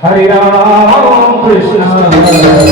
Hare Ram Krishna Hare Ram Krishna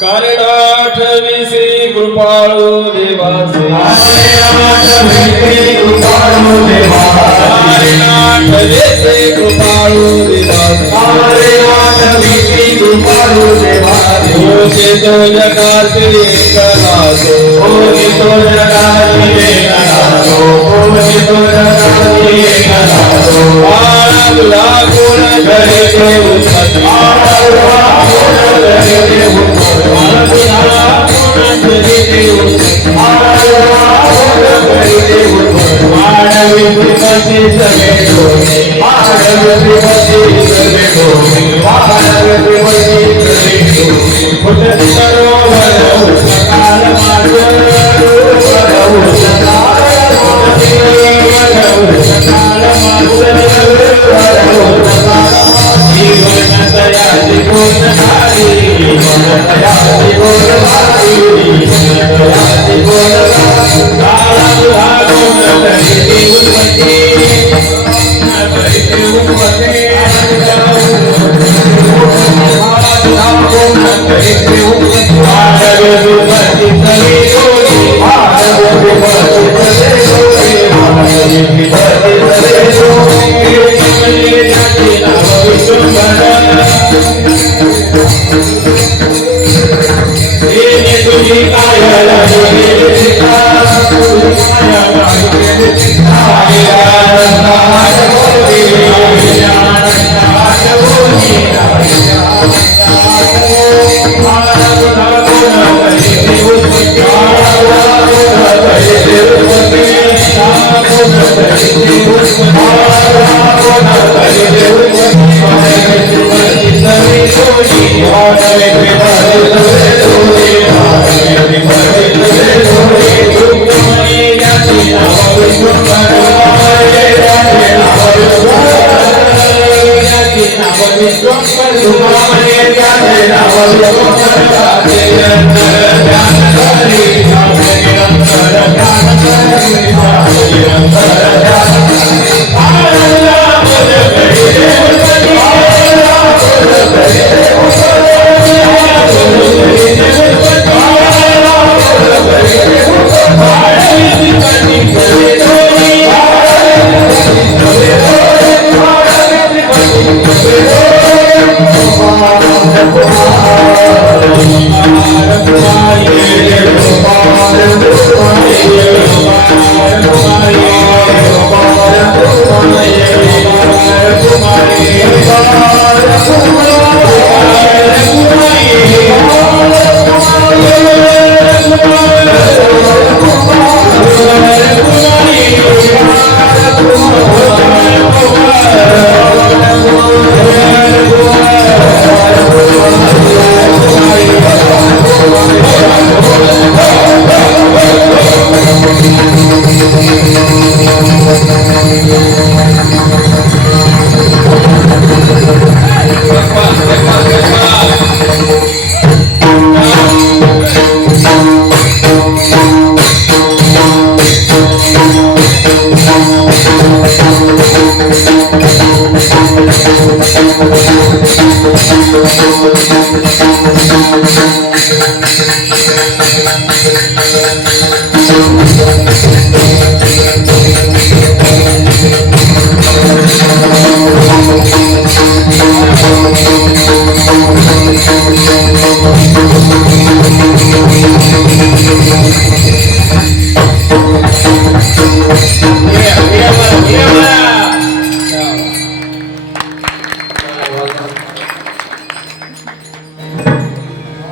कारणाठविसी कृपाळू देवाचे कारणाठविसी कृपाळू देवाचे कारणाठविसी कृपाळू देवाचे होते तो जगाचे एकनाथो होते तो जगाचे एकनाथो होते तो जगाचे एकनाथो आळा तुला कोण करते उत्पत्ती आळा तुला कोण करते उत्पत्ती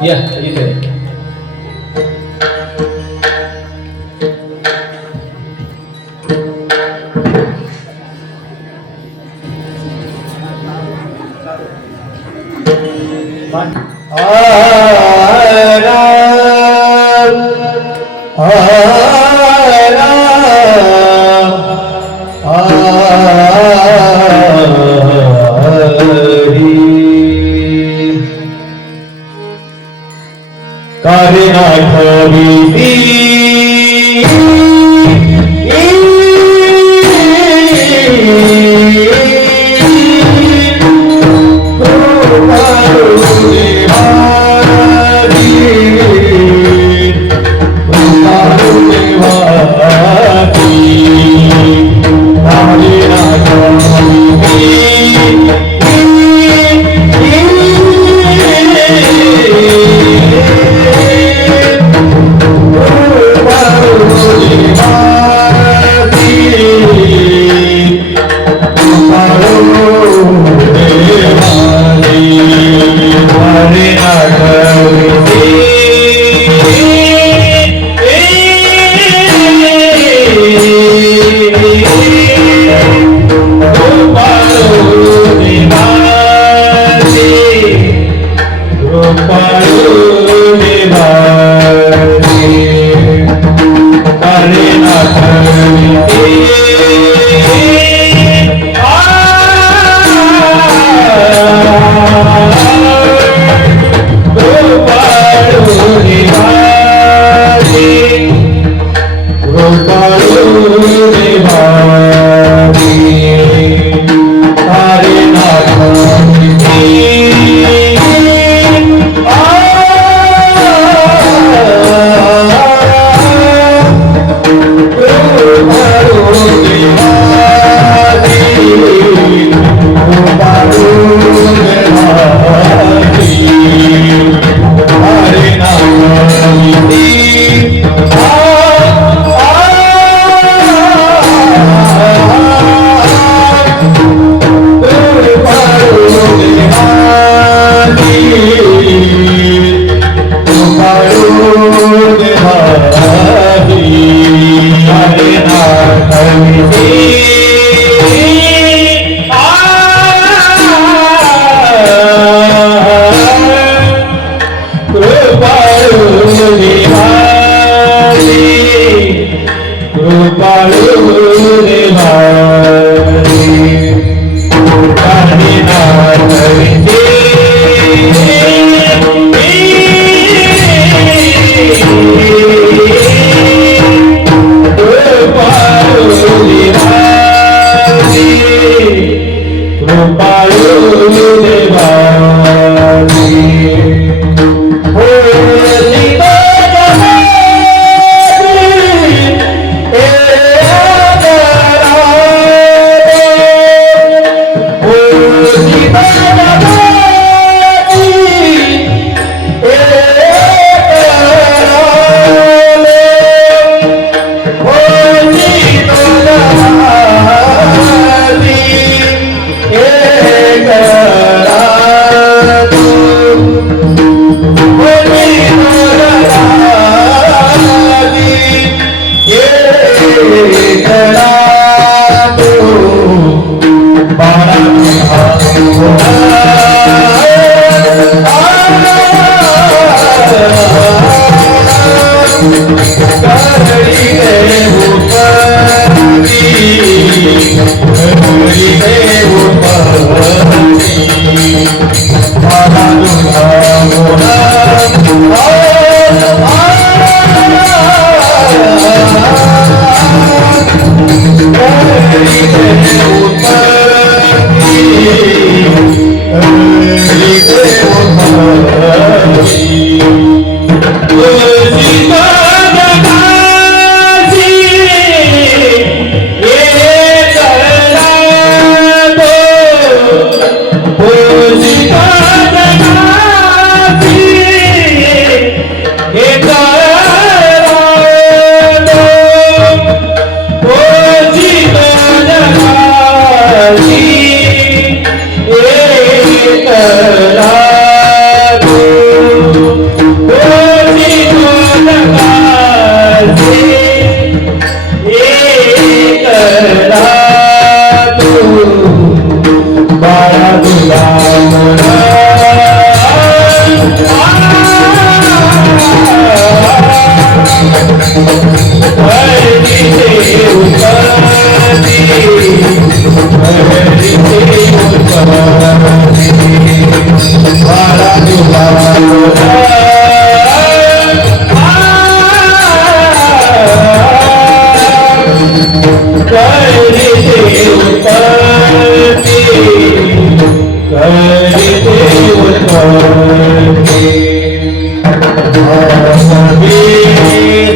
या इथे कार्य आठविती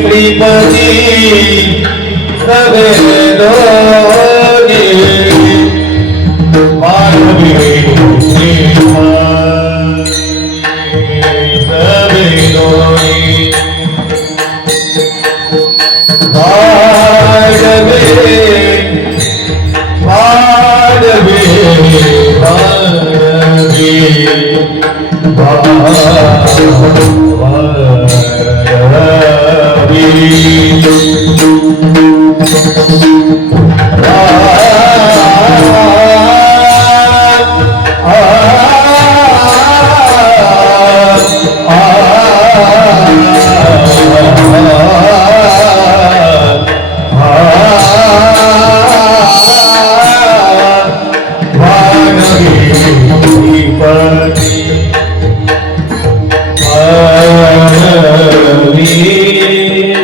श्रीपती सवेदोनी माधवी सवेदोनी माधवी माधवी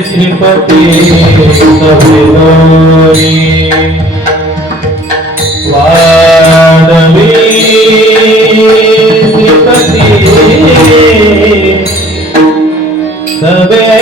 श्रीपति सवेदोनी वादवी श्रीपति सवेदोनी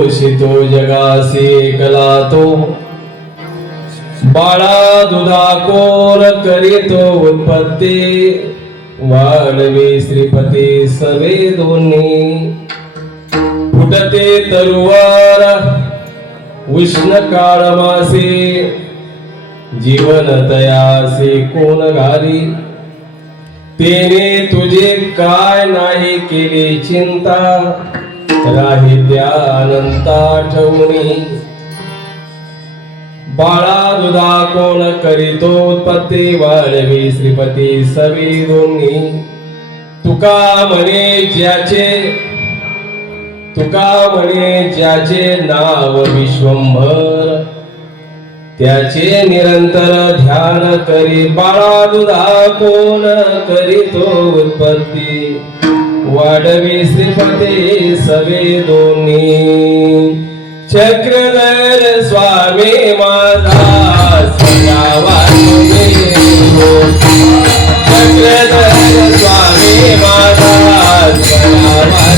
पोषितो जगासी एकला तो बाळा दुधा कोण करीतो उत्पत्ती वाढवी श्रीपती सवे दोन्ही फुटते तरुवार उष्ण काळ मासे जीवन तयासी कोण घाली तेने तुझे काय नाही केली चिंता राही त्या अनंता ठेवणी बाळा दुधा कोण करीतो उत्पत्ती वाढवी श्रीपती सवी दोन्ही तुका म्हणे ज्याचे नाव विश्वंभर त्याचे निरंतर ध्यान करी बाळा दुधा कोण करीतो उत्पत्ती वाढवी श्रीपती सवे दोन्ही चक्रधर स्वामी माझा सगावा चक्रधर स्वामी माझा सगावा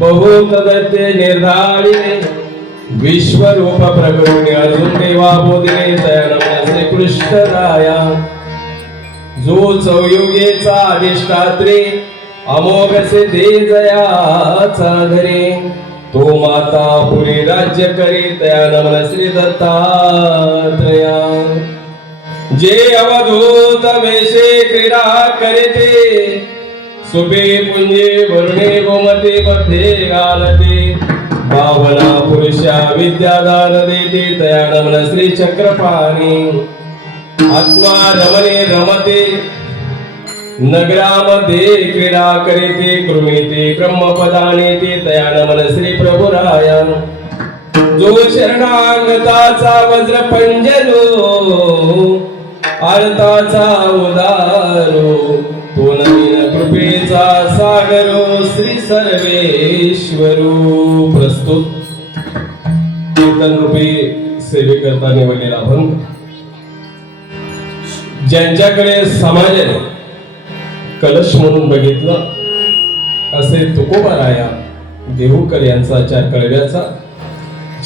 बहुत निर्धारिणे विश्वरूप प्रकरणे अर्जुन देवा बोधिने दयानंद श्री कृष्ण राया जो चौयुगेचा अधिष्ठात्री अमोघ सिद्धि जयाचा घरी तो माता पुरी राज्य करी दयानंद श्री दत्तात्रया जे अवधूत वेशे क्रीडा करते सुबे पुंजे वरुणे गोमते मध्ये घालते भावना पुरुषा विद्यादान देते दयानंद श्री चक्रपाणी आत्मा रमणे रमते नगरामध्ये क्रीडा करीते कृमीते ब्रह्मपदाने ते दयानंद श्री प्रभुराया जो शरणागताचा वज्र पंजरो आरताचा उदारो तो नवीन कृपेचा सागरो श्री सर्वेश्वरू प्रस्तुत कीर्तन रूपी सेवेकरता निवडलेला अभंग ज्यांच्याकडे समाजाने कलश म्हणून बघितलं असे तुकोबाराया देहूकर यांचा 4 कळव्याचा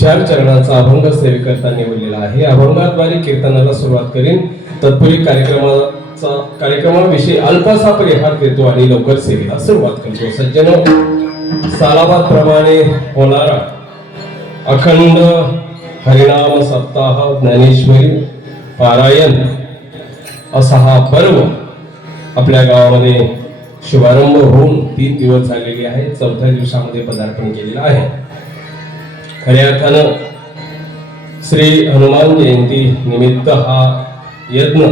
4 चरणाचा अभंग सेवेकरता निवडलेला आहे. अभंगाद्वारे कीर्तनाला सुरुवात करीन. तत्पूर्वी कार्यक्रमाविषयी अल्पसा परिहार देतो आणि लवकर सेवेला सुरुवात करतो. सज्जनो, सालाबाद प्रमाणे होणारा अखंड हरिनाम सप्ताह ज्ञानेश्वरी पारायण असा हा पर्व आपल्या गावामध्ये शुभारंभ होऊन 3 दिवस झालेले आहे. 4थ्या दिवसामध्ये पदार्पण केलेलं आहे. खऱ्या अर्थानं श्री हनुमान जयंती निमित्त हा यज्ञ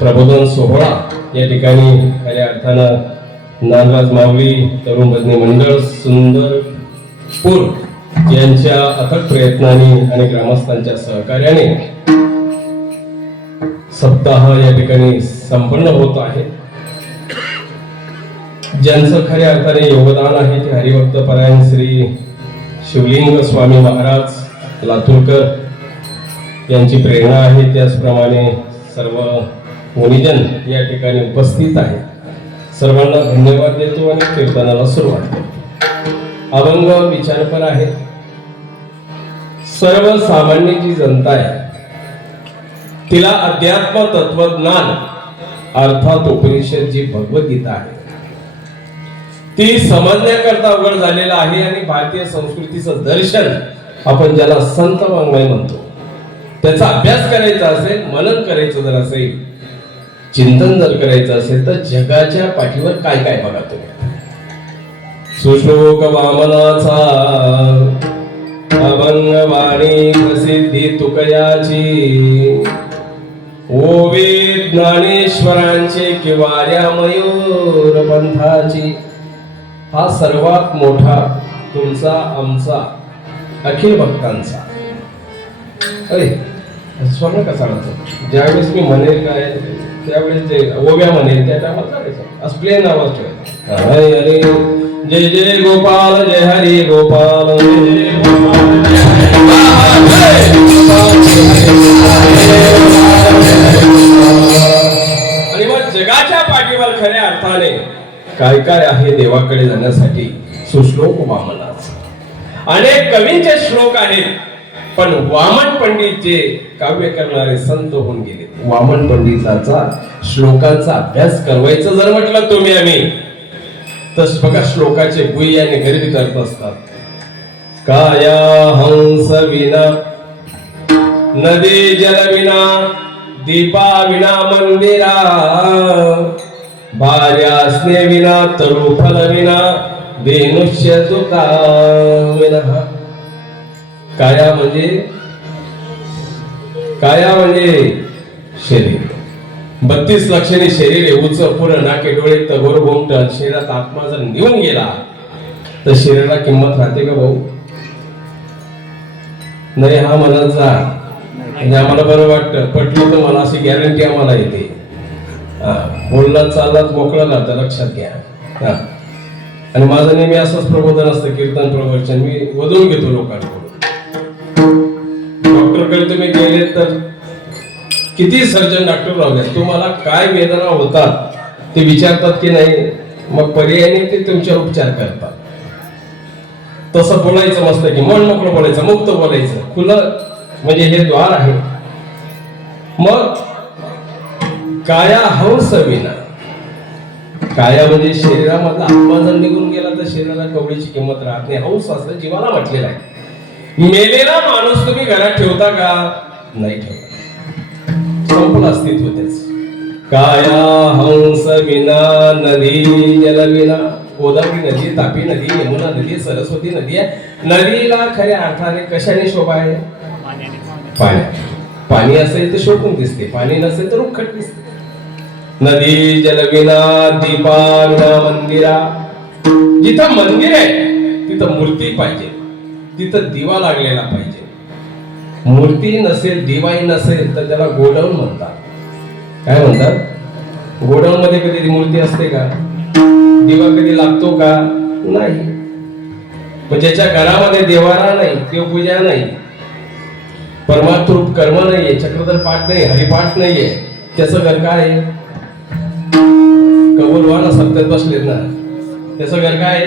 प्रबोधन सोहळा या ठिकाणी खऱ्या अर्थानं नागराज माऊली तरुण भजनी मंडळ सुंदरपूर यांच्या अथक प्रयत्नाने आणि ग्रामस्थांच्या सहकार्याने सप्ताह या ठिकाणी संपन्न होत आहे. ज्यांचं खऱ्या अर्थाने योगदान आहे ते हरिभक्त परायण श्री शिवलिंग स्वामी महाराज लातूरकर यांची प्रेरणा आहे. त्याचप्रमाणे सर्व मुनिजन या ठिकाणी उपस्थित आहेत. सर्वांना धन्यवाद देतो आणि कीर्तनाला सुरुवात करतो. अभंग विचारपर आहे. सर्वसामान्य जी जनता आहे तिला अध्यात्म तत्वज्ञान अर्थात उपनिषद जी भगवद्गीता आहे ती समजण्याकरता अवघड झालेला आहे. आणि भारतीय संस्कृतीचं दर्शन आपण ज्याला संत वाङ्मय म्हणतो त्याचा अभ्यास करायचा असेल, मनन करायचं जर असेल, चिंतन जर करायचं असेल तर जगाच्या पाठीवर काय काय बघा तुम्ही. सुश्लोक वामनाचा अभंग वाणी प्रसिद्धी तुकयाची ओवे ज्ञानेश्वरांचे किंवा या मयूर पंथाची. हा सर्वात मोठा तुमचा आमचा अखिल भक्तांचा. अरे स्वर्ण कसा राहतो ज्यावेळेस मी म्हणेल काय त्यावेळेस जे ओव्या म्हणेल त्या टायमाला करायचं असं प्लेन आवाज ठेवायचा. हरे हरे जय जय गोपाल जय हरी गोपाल आणि मग जगाच्या पाठीवर खऱ्या अर्थाने काय काय आहे देवाकडे जाण्यासाठी. सुश्लोक वामनाचा अनेक कवींचे श्लोक आहेत पण वामन पंडित जे काव्य करणारे संत होऊन गेले. वामन पंडिताचा श्लोकांचा अभ्यास करवायचं जर म्हटलं तुम्ही आम्ही तर बघा श्लोकाचे गुई आणि गरिबी करत असतात. काया हंस विना नदी जल विना दीपा विना मंदिरा भार्या स्नेह विना तरु फल विना वेणुष्य तुका विना. काया म्हणजे शरीर 32 लक्षांनी शरीर आहे. उंच पुढं नाके डोळे तगोर घोमट शरीरात आत्मा जर निघून गेला तर शरीराला किंमत राहते का भाऊ? नाही. हा म्हणत जा म्हणजे आम्हाला बरं वाटतं पटलं तर मला अशी गॅरंटी आम्हाला येते. बोललात चाललात मोकळं राहतं लक्षात घ्या. आणि माझं नेहमी असंच प्रबोधन असतं कीर्तन प्रवचन मी वधून घेतो लोकांकडून. डॉक्टरकडे तुम्ही गेले तर किती सर्जन डॉक्टर राहू तुम्हाला काय वेदना होतात ते विचारतात की नाही मग पर्यायाने ते तुमच्यावर उपचार करतात. तसं बोलायचं मस्त की मन मोकळं बोलायचं मुक्त बोलायचं खुलं म्हणजे हे द्वार आहे. मग काया हंस विना काया म्हणजे शरीरामधला आत्मा जर निघून गेला तर शरीराला कवडीची किंमत राहत नाही. हंस असं जीवाला म्हटलेलं आहे. मेलेला माणूस तुम्ही घरात ठेवता का? नाही ठेवता. संपलं अस्तित्व त्याच. काया हंस विना नदी जल विना. गोदावरी नदी, तापी नदी, यमुना नदी, सरस्वती नदी आहे. नदीला खऱ्या अर्थाने कशाने शोभा आहे? पाणी असेल तर शोभून दिसते, पाणी नसेल तर उखट दिसते. नदी जल विना दीपा विना मंदिरा. जिथं मंदिर आहे तिथं मूर्ती पाहिजे, तिथं दिवा लागलेला पाहिजे. मूर्ती नसेल दिवाही नसेल तर त्याला गोडाऊन म्हणतात. काय म्हणतात? गोडाऊन मध्ये कधी मूर्ती असते का? दिवा कधी लागतो का? नाही. पण ज्याच्या घरामध्ये देवारा नाही, देवपूजा नाही, परमात्रूप कर्म नाहीये, चक्रधर पाठ नाही, हरिपाठ नाहीये, त्याचं घर काय आहे? कबूलवाना सप्त्यात बसलेत ना, त्याचं घर काय आहे?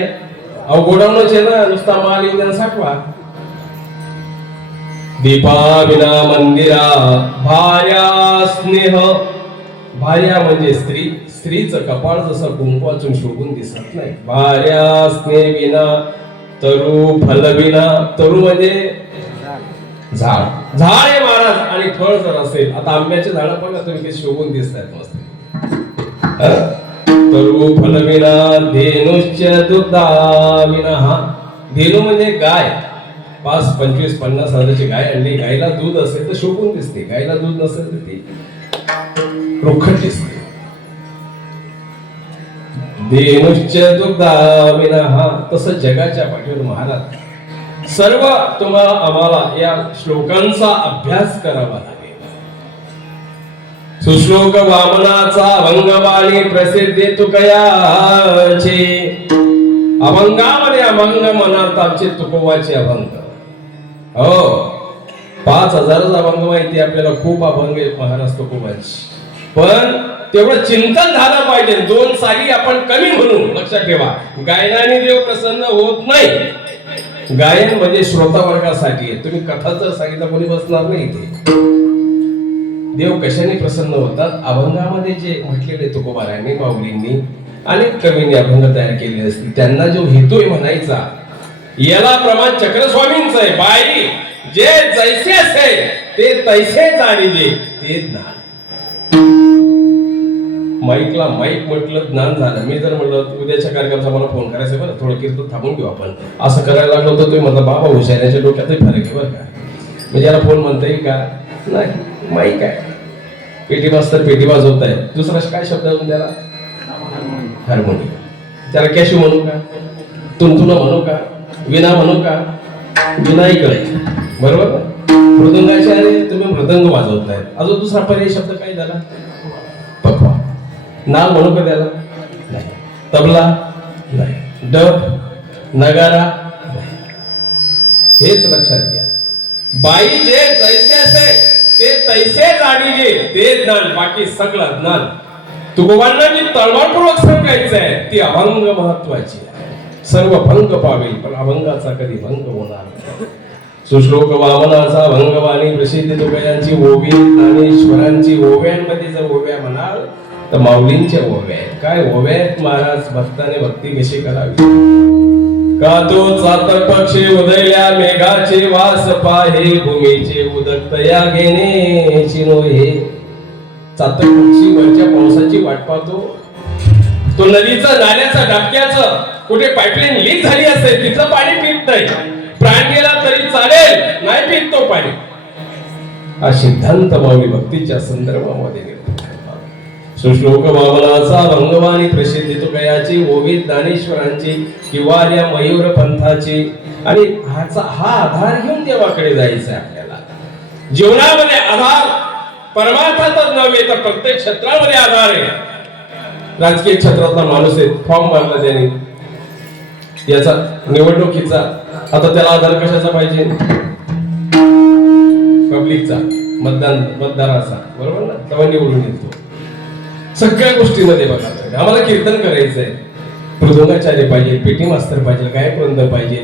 अहो गोडाऊनच आहे ना, नुसता माल येऊन साठवा. दीपा विना मंदिरा भार्या स्नेह. भार्या म्हणजे स्त्री. स्त्रीचं कपाळ जसं कुंकवाचून शोभून दिसत नाही. भार्या स्नेह विना तरु फल विना. तरु म्हणजे झाड. झाड आहे महाराज आणि फळ जर असेल, आता आंब्याचे झाड बघा तुम्ही किती शोभून दिसतात मस्त. तरु फल विना धेनुश्च दुग्धा विना. हा धेनू म्हणजे गाय. 5, 25, 50 हजाराची गाय आणली. गायला दूध असेल तर शोभून दिसते, गायला दूध नसेल तर ती रोखट दिसते. धेनुश्च दुग्धा विना. हा तसं जगाच्या पाठीवर महाराज सर्व तुम्हाला आम्हाला या श्लोकांचा अभ्यास करावा लागेल. सुश्लोक वामनाचा अभंगवाणी प्रसिद्धी तुकयाचे. अभंगामध्ये अभंग म्हणाल आमचे तुकोबाचे अभंग. हो 5000 अभंग माहिती आपल्याला. खूप अभंग आहेत महाराज तुकोबाची. पण तेवढं चिंतन झालं पाहिजे. 2 साली आपण कमी म्हणून लक्षात ठेवा. गायनाने देव प्रसन्न होत नाही. गायन म्हणजे श्रोता वर्गासाठी आहे. तुम्ही कथा जर सांगितलं कोणी बसणार नाही इथे. देव कशाने प्रसन्न होतात? अभंगामध्ये जे म्हटलेले तुकोबारायांनी माऊलींनी अनेक कवींनी अभंग तयार केले असतील, त्यांना जो हेतू आहे म्हणायचा, याला प्रमाण चक्रस्वामींचं आहे. बाई जे जैसे असे ते तैसे जाणीजे ते ज्ञान. माईकला माईक म्हटलं ज्ञान झालं. मी जर म्हणलं उद्याच्या कार्यक्रमाचा मला फोन करायचा बरं, थोडं कीर्तन थांबून घेऊ आपण, असं करायला लागलो तर तुम्ही म्हटलं बाबा हुशाऱ्याच्या डोक्यातही फरक आहे बरं का. म्हणजे याला फोन म्हणता येईल का? नाही. माईक आहे, पेटी मास्तर पेटी वाजवत आहे, दुसरा काय शब्द अजून त्याला? हार्मोनियम. त्याला कॅशू म्हणू का? तुंतुना म्हणू का? विना म्हणू का? विनाही कळे बरोबर. मृदंगाचे अरे तुम्ही मृदंग वाजवताय, अजून दुसरा पर्याय शब्द काय झाला? पखवा. नाल म्हणू का त्याला? नाही. तबला नाही. डब, नगारा नाही. हेच लक्षात घ्या. बाई जे जैसे असे ते तैसे जाणीजे ते ज्ञान. बाकी सगळं ज्ञान तुकोबांना जी तळमळपूर्वक सांगायचं आहे ती अभंग महत्वाची आहे. सर्व भंग पावेल पण अभंगाचा कधी भंग होणार नाही. सुश्लोक वामनाचा भंगवाणी प्रसिद्ध तुकयांची ओवी ज्ञानेश्वरांची ओव्यांमध्ये जर ओव्या म्हणाल तर माऊलींच्या ओव्या आहेत. काय ओव्या आहेत महाराज? भक्ताने भक्ती कशी करावी? का तो चातक पक्षी उदयल्या मेघाचे वास पाहे भूमीचे उदक तया घेणे चिनो हे. चातक पक्षी वरच्या पावसाची वाट पाहतो. तो नदीचं नाल्याचं डबक्याचं कुठे पाईपलाईन लीक झाली असेल तिथं पाणी पित नाही. प्राण गेला तरी चालेल, नाही पित तो पाणी. हा सिद्धांत माऊली भक्तीच्या संदर्भामध्ये घेतो. सुश्लोक वामनाचा भंगवाणी प्रसिद्धी तुकयाची ओवी ज्ञानेश्वरांची किंवा या मयूर पंथाची. आणि हा आधार घेऊन देवाकडे जायचं आहे आपल्याला. जीवनामध्ये आधार परमार्थातच नव्हे तर प्रत्येक क्षेत्रामध्ये आधार आहे. राजकीय क्षेत्रातला माणूस आहे, फॉर्म भरला त्याने याचा निवडणुकीचा, आता त्याला आधार कशाचा पाहिजे? पब्लिकचा, मतदाराचा, बरोबर ना? तेव्हा निवडून येतो. सगळ्या गोष्टीमध्ये बघा, आम्हाला कीर्तन करायचंय, मृदंगाचार्य पाहिजे, पेटी मास्तर पाहिजे, गायकवृंद पाहिजे,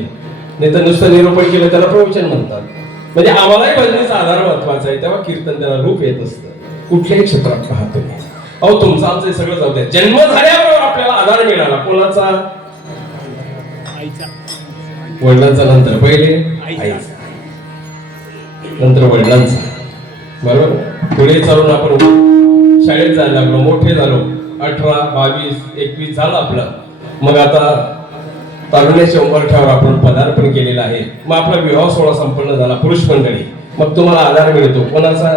नाही तर नुसतं निरूपण केलं त्याला प्रवचन म्हणतात. म्हणजे आम्हालाही भजनेचा आधार महत्वाचा आहे. तेव्हा कीर्तन त्याला रूप येत असतं. कुठल्याही क्षेत्रात पाहतो मी. अहो तुमचं आमचं सगळं जाऊ द्या, जन्म झाल्याबरोबर आपल्याला आधार मिळाला. कोणाचा? वडिलांचा. नंतर पहिले आईचा, नंतर वडिलांचा, बरोबर. पुढे चालून आपण शाळेत जायला लागलो, मोठे झालो, 18, 22, 21 झालं आपलं. मग आता तारुण्याच्या उंबरठ्यावर आपण पदार्पण केलेलं आहे. मग आपला विवाह सोहळा संपन्न झाला, पुरुष मंडळी. मग तुम्हाला आधार मिळतो कोणाचा?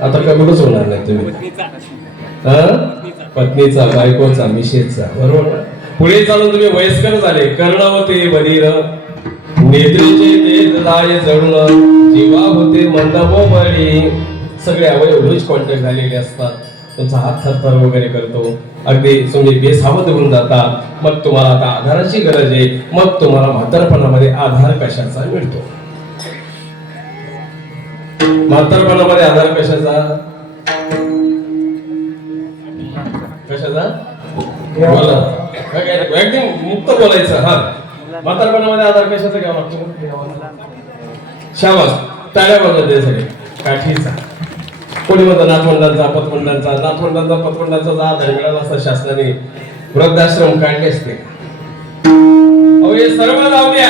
आता कबूलच होणार नाही तुम्ही. पत्नीचा, बायकोचा, मिसेसचा, बरोबर. पुढे चालून तुम्ही वयस्कर झाले, कर्णवते बधीर, नेत्रीचे ते दाय जळून, जीवा होते मंदबोबळी. सगळे अवयव लूज कॉन्टॅक्ट झालेले असतात. तुमचा हात थरथर वगैरे करतो, अगदी तुम्ही बेसावध होऊन जाता. मग तुम्हाला आता आधाराची गरज आहे. मग तुम्हाला म्हातारपणामध्ये आधार कशाचा मिळतो? म्हातारपणामध्ये आधार कशाचा? कशाचा? बोला, एकदम मुक्त बोलायचं. हा, म्हातारपणामध्ये आधार कशाचा घ्यावा लागतो? शाबास, टाळ्या बघा त्यासाठी. काठीचा. कोणी म्हणतं नातवंडांचा, पतवंडांचा. नातवंडांचा, पतवंडांचा जर आधार मिळाला असता शासनाने वृद्धाश्रम काढले असते. अहो हे सर्व जाऊ द्या,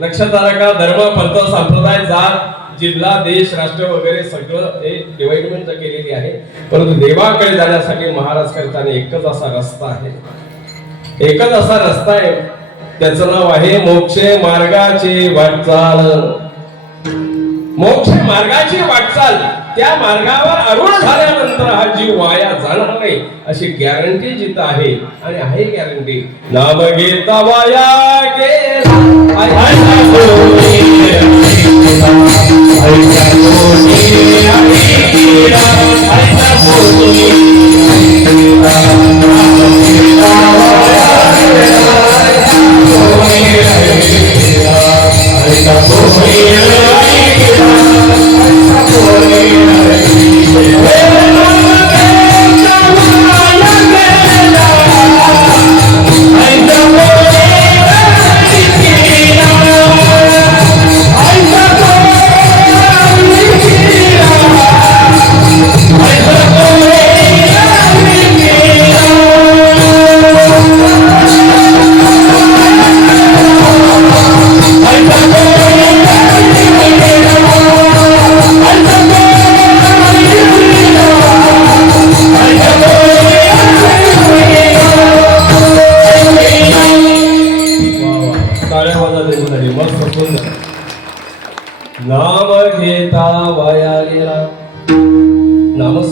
लक्षात आलं का? धर्म, पंथ, संप्रदाय, जात, जिल्हा, देश, राष्ट्र वगैरे सगळं हे डिवाइडमेंट केलेली आहे. परंतु देवाकडे जाण्यासाठी महाराज करताना एकच असा रस्ता आहे. एकच असा रस्ता आहे, त्याचं नाव आहे मोक्ष मार्गाची वाटचाल. मोक्ष मार्गाची वाटचाल. त्या मार्गावर आरूढ झाल्यानंतर हा जीव वाया जाणार नाही अशी गॅरंटी जिथं आहे. आणि आहे गॅरंटी. नाम घेता वाया गेला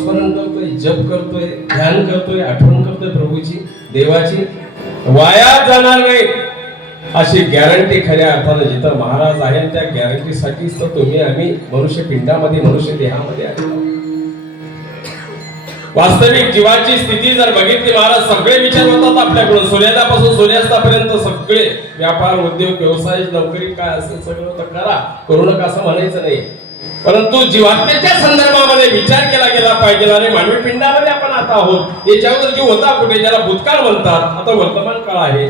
नामस्मरण करतोय, जप करतोय, ध्यान करतोय, आठवण करतोय प्रभूची, देवाची, वाया जाणार नाही अशी गॅरंटी खऱ्या अर्थाने जिथं महाराज आहे त्या गॅरंटीसाठीच तर तुम्ही आम्ही मनुष्य पिंडामध्ये, मनुष्य देहामध्ये आलेलो. वास्तविक जीवाची स्थिती जर बघितली, महाराज सगळे विचार होतात आपल्याकडून, सूर्योदयापासून सूर्यास्तापर्यंत सगळे व्यापार, उद्योग, व्यवसाय, नोकरी काय असेल सगळं तर करा, करू नका असं म्हणायचं नाही. परंतु जीवात्म्याच्या संदर्भामध्ये विचार केला गेला पाहिजे. आणि मानवी पिंडामध्ये आपण आता आहोत, याच्यावर जीव होता कुठे, ज्याला भूतकाळ म्हणतात, आता वर्तमान काळ आहे.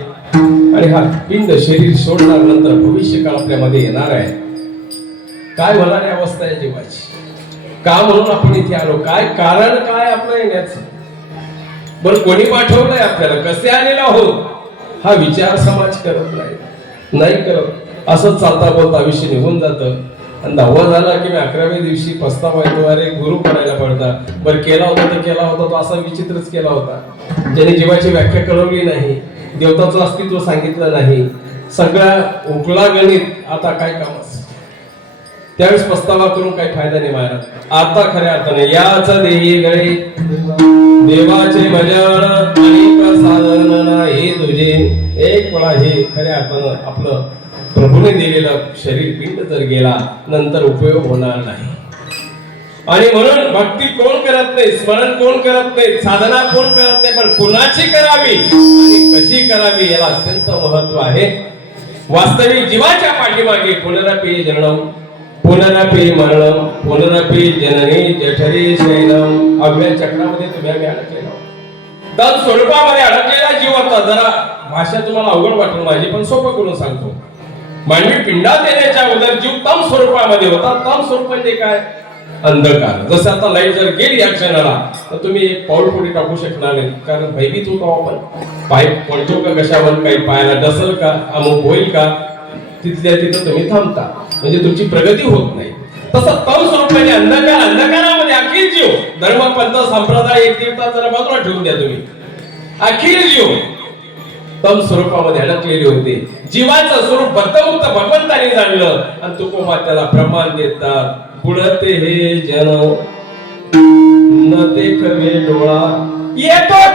आणि हा पिंड शरीर सोडणार नंतर भविष्य काळ आपल्यामध्ये येणार आहे. काय होणारी अवस्था आहे जीवाची, का म्हणून आपण इथे आलो, काय कारण काय आपलं येण्याचं, बरं कोणी पाठवलंय आपल्याला, कसे आलेलो आहोत, हा विचार समाज करत नाही करत. असंच चालता बोलता आयुष्य निघून जातं. आणि 10वा झाला की 11व्या दिवशी पस्तावा येतो, अरे गुरु करायला पडतात. बरं केला होता तो असा विचित्रच केला होता, ज्याने जीवाची व्याख्या कळवली नाही, देवताचं अस्तित्व सांगितलं नाही, सगळा उकला गणित, आता काय कामच. त्यावेळेस पस्तावा करून काही फायदा नाही महाराज. आता खऱ्या अर्थाने याच देही गळे देवाचे भजन अनेक साधन नाही तुझे. एक वेळा हे खऱ्या अर्थानं आपलं प्रभूने दिलेलं शरीर पिंड जर गेला नंतर उपयोग होणार नाही. आणि म्हणून भक्ती कोण करत नाही, स्मरण कोण करत नाही, साधना कोण करत नाही, पण कुणाची करावी आणि कशी करावी याला अत्यंत महत्व आहे. वास्तविक जीवाच्या पाठीमागे पुनरपि जननम पुनरपि मरणम पुनरपि जननी जठरे शयनम अव्यय चक्रामध्ये तुम्ही अडकलेला, तर स्वरूपामध्ये अडकलेला जीव होता. जरा भाषा तुम्हाला अवघड वाटेल माझी, पण सोपं करून सांगतो. मानवी पिंडात येण्याच्या अगोदर जीव तम स्वरूपामध्ये होता. तम स्वरूप म्हणजे काय, अंधकार. जसं आता लाईट जर गेली या क्षणाला तर तुम्ही एक पाऊल पुढे टाकू शकणार नाही, कारण भयभीत होतो आपण. पाय पडतो का कशावर, काही पायाला डसल का, अमुक होईल का, तिथल्या तिथं तुम्ही थांबता, म्हणजे तुमची प्रगती होत नाही. तसं तम स्वरूप म्हणजे अंधकार, अंधकारामध्ये अखिल जीव, धर्म पंथ संप्रदाय एक तीर्था जरा बाजूला ठेवून द्या तुम्ही, अखिल जीव तम स्वरूपामध्ये अडकलेले होते. जीवाचं स्वरूप बद्धमुक्त भगवंताने जाणलं आणि तुकोबा त्याला प्रमाण देतात. बुडते हे जन न देखवे डोळा येतो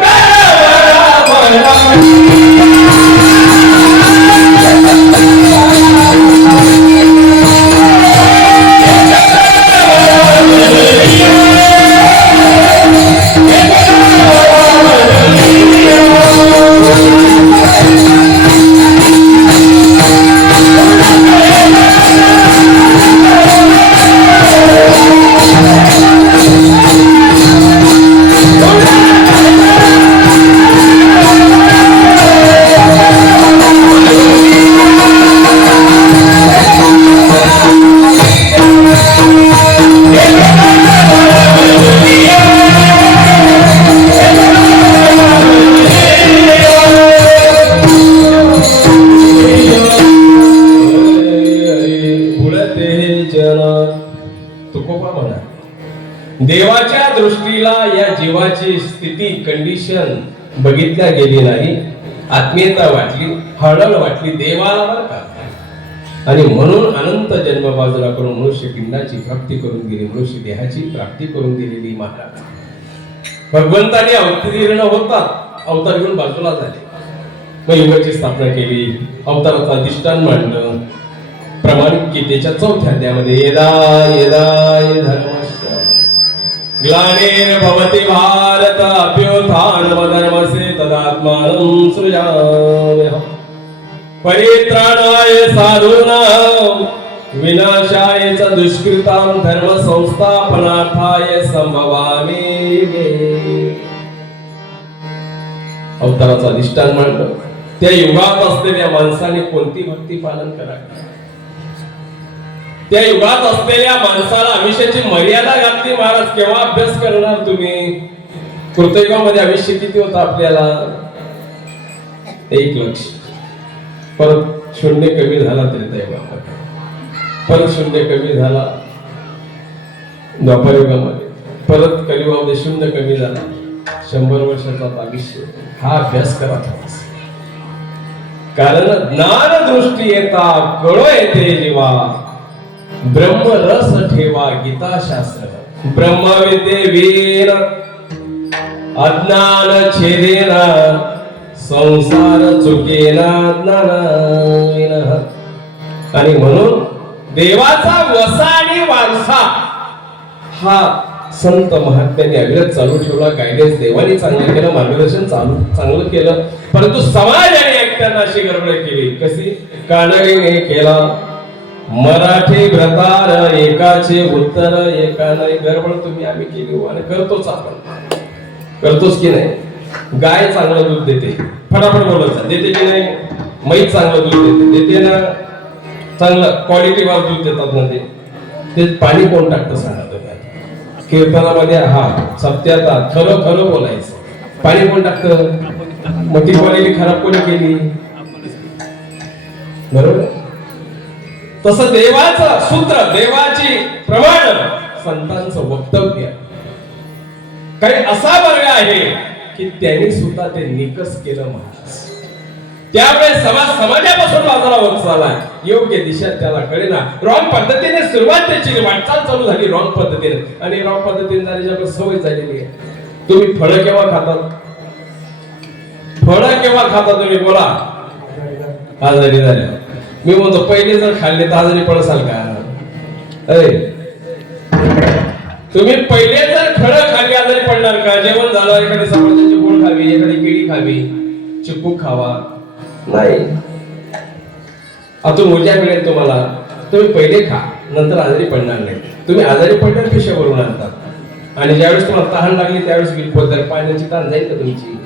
देवाच्या दृष्टीला या जीवाची स्थिती कंडिशन बघितल्या गेली नाही. आत्मीयता वाटली, हळहळ वाटली देवाला बरं का. आणि म्हणून अनंत जन्म बाजूला करून मनुष्य पिंडाची प्राप्ती करून गेली, मनुष्य देहाची प्राप्ती करून गेलेली महाराज. भगवंताने अवतीर्ण होतात, अवतार घेऊन बाजूला झाले, मग युगाची स्थापना केली, अवताराचा अधिष्ठान मांडलं. प्रमाणित गीतेच्या 4थ्या अध्यायामध्ये यदा यदा धर्मस्य ग्लानिर् भवति भारत अभ्युत्थानमधर्मस्य तदात्मानं सृजाम्यहम् परित्राणाय साधूनां विनाशाय च दुष्कृतां धर्म संस्थापनार्थाय संभवामि युगे. अवताराचं अधिष्ठान मांडलं. त्या युगात असलेल्या माणसाने कोणती भक्ती पालन करावी, त्या युगात असलेल्या माणसाला आयुष्याची मर्यादा घातली. महाराज केव्हा अभ्यास करणार तुम्ही. कृतयुगामध्ये आयुष्य किती होतं आपल्याला, 1 लक्ष. परत शून्य कमी झाला त्रेतायुगामध्ये, परत शून्य कमी झाला द्वापरयुगामध्ये, परत कलियुगामध्ये शून्य कमी झाला. 100 वर्षाचा आयुष्य. हा अभ्यास करा, कारण ज्ञान दृष्टी येता कळो येते जीवा ब्रह्म रस ठेवा गीता शास्त्र. ब्रह्मविद्येवीर अज्ञान छेदेना संसार चुकेना ज्ञानाविनः. आणि म्हणून देवाचा वसा आणि वारसा हा संत महात्म्यांनी अविरत चालू ठेवला. गायडन्स देवाने चांगलं केलं, मार्गदर्शन चांगलं केलं, परंतु समाजाने ऐकताना अशी गडबड केली. कशी? कानडीने केला मराठी व्रतार एकाचे उत्तर एका नाही. गडबड तुम्ही आम्ही केली आणि करतोच, आपण करतोच की नाही. गाय चांगलं दूध देते, फटाफट बोलायचं, देते की नाही? म्हैस चांगलं दूध देते ना, चांगलं क्वालिटी वार दूध देतात ना. ते पाणी कोण टाकतं सांगा तुम्ही? कीर्तनामध्ये हा सत्याचा खरं खरं बोलायचं, पाणी कोण टाकतं? मग ती क्वालिटी खराब कोणी केली? बरोबर. तसं देवाचं सूत्र, देवाची प्रमाण, संतांचं वक्तव्य काही असा वर्ग आहे की त्यांनी सुद्धा ते निकस केलं महाराज. त्यामुळे समाजापासून बाजूला होत चाललाय. योग्य दिशा त्याला कळेना. रॉंग पद्धतीने सुरुवात त्याची वाटचाल चालू झाली, रॉंग पद्धतीने. आणि रॉंग पद्धतीने झाल्याची सवय झालेली आहे. तुम्ही फळं केव्हा खातात? फळं केव्हा खाता तुम्ही? बोला. आजारी झाल्या. मी म्हणतो पहिले जर खाल्ले तर आजारी पडसाल का? अरे तुम्ही पहिले जर फळं खाल्ली आजारी पडणार का? जेवण झालं, एखादी सफरचंदची गोळ खावी, एखादी केळी खावी, चिकू खावा नाही. आता ऊर्जा मिळेल तुम्हाला, तुम्ही पहिले खा, नंतर आजारी पडणार नाही. तुम्ही आजारी पडणार पिशव्यावरून आणतात, आणि ज्यावेळेस तुम्हाला तहान लागली त्यावेळेस बिलकुल पाण्याची तहान जाईल का तुमची?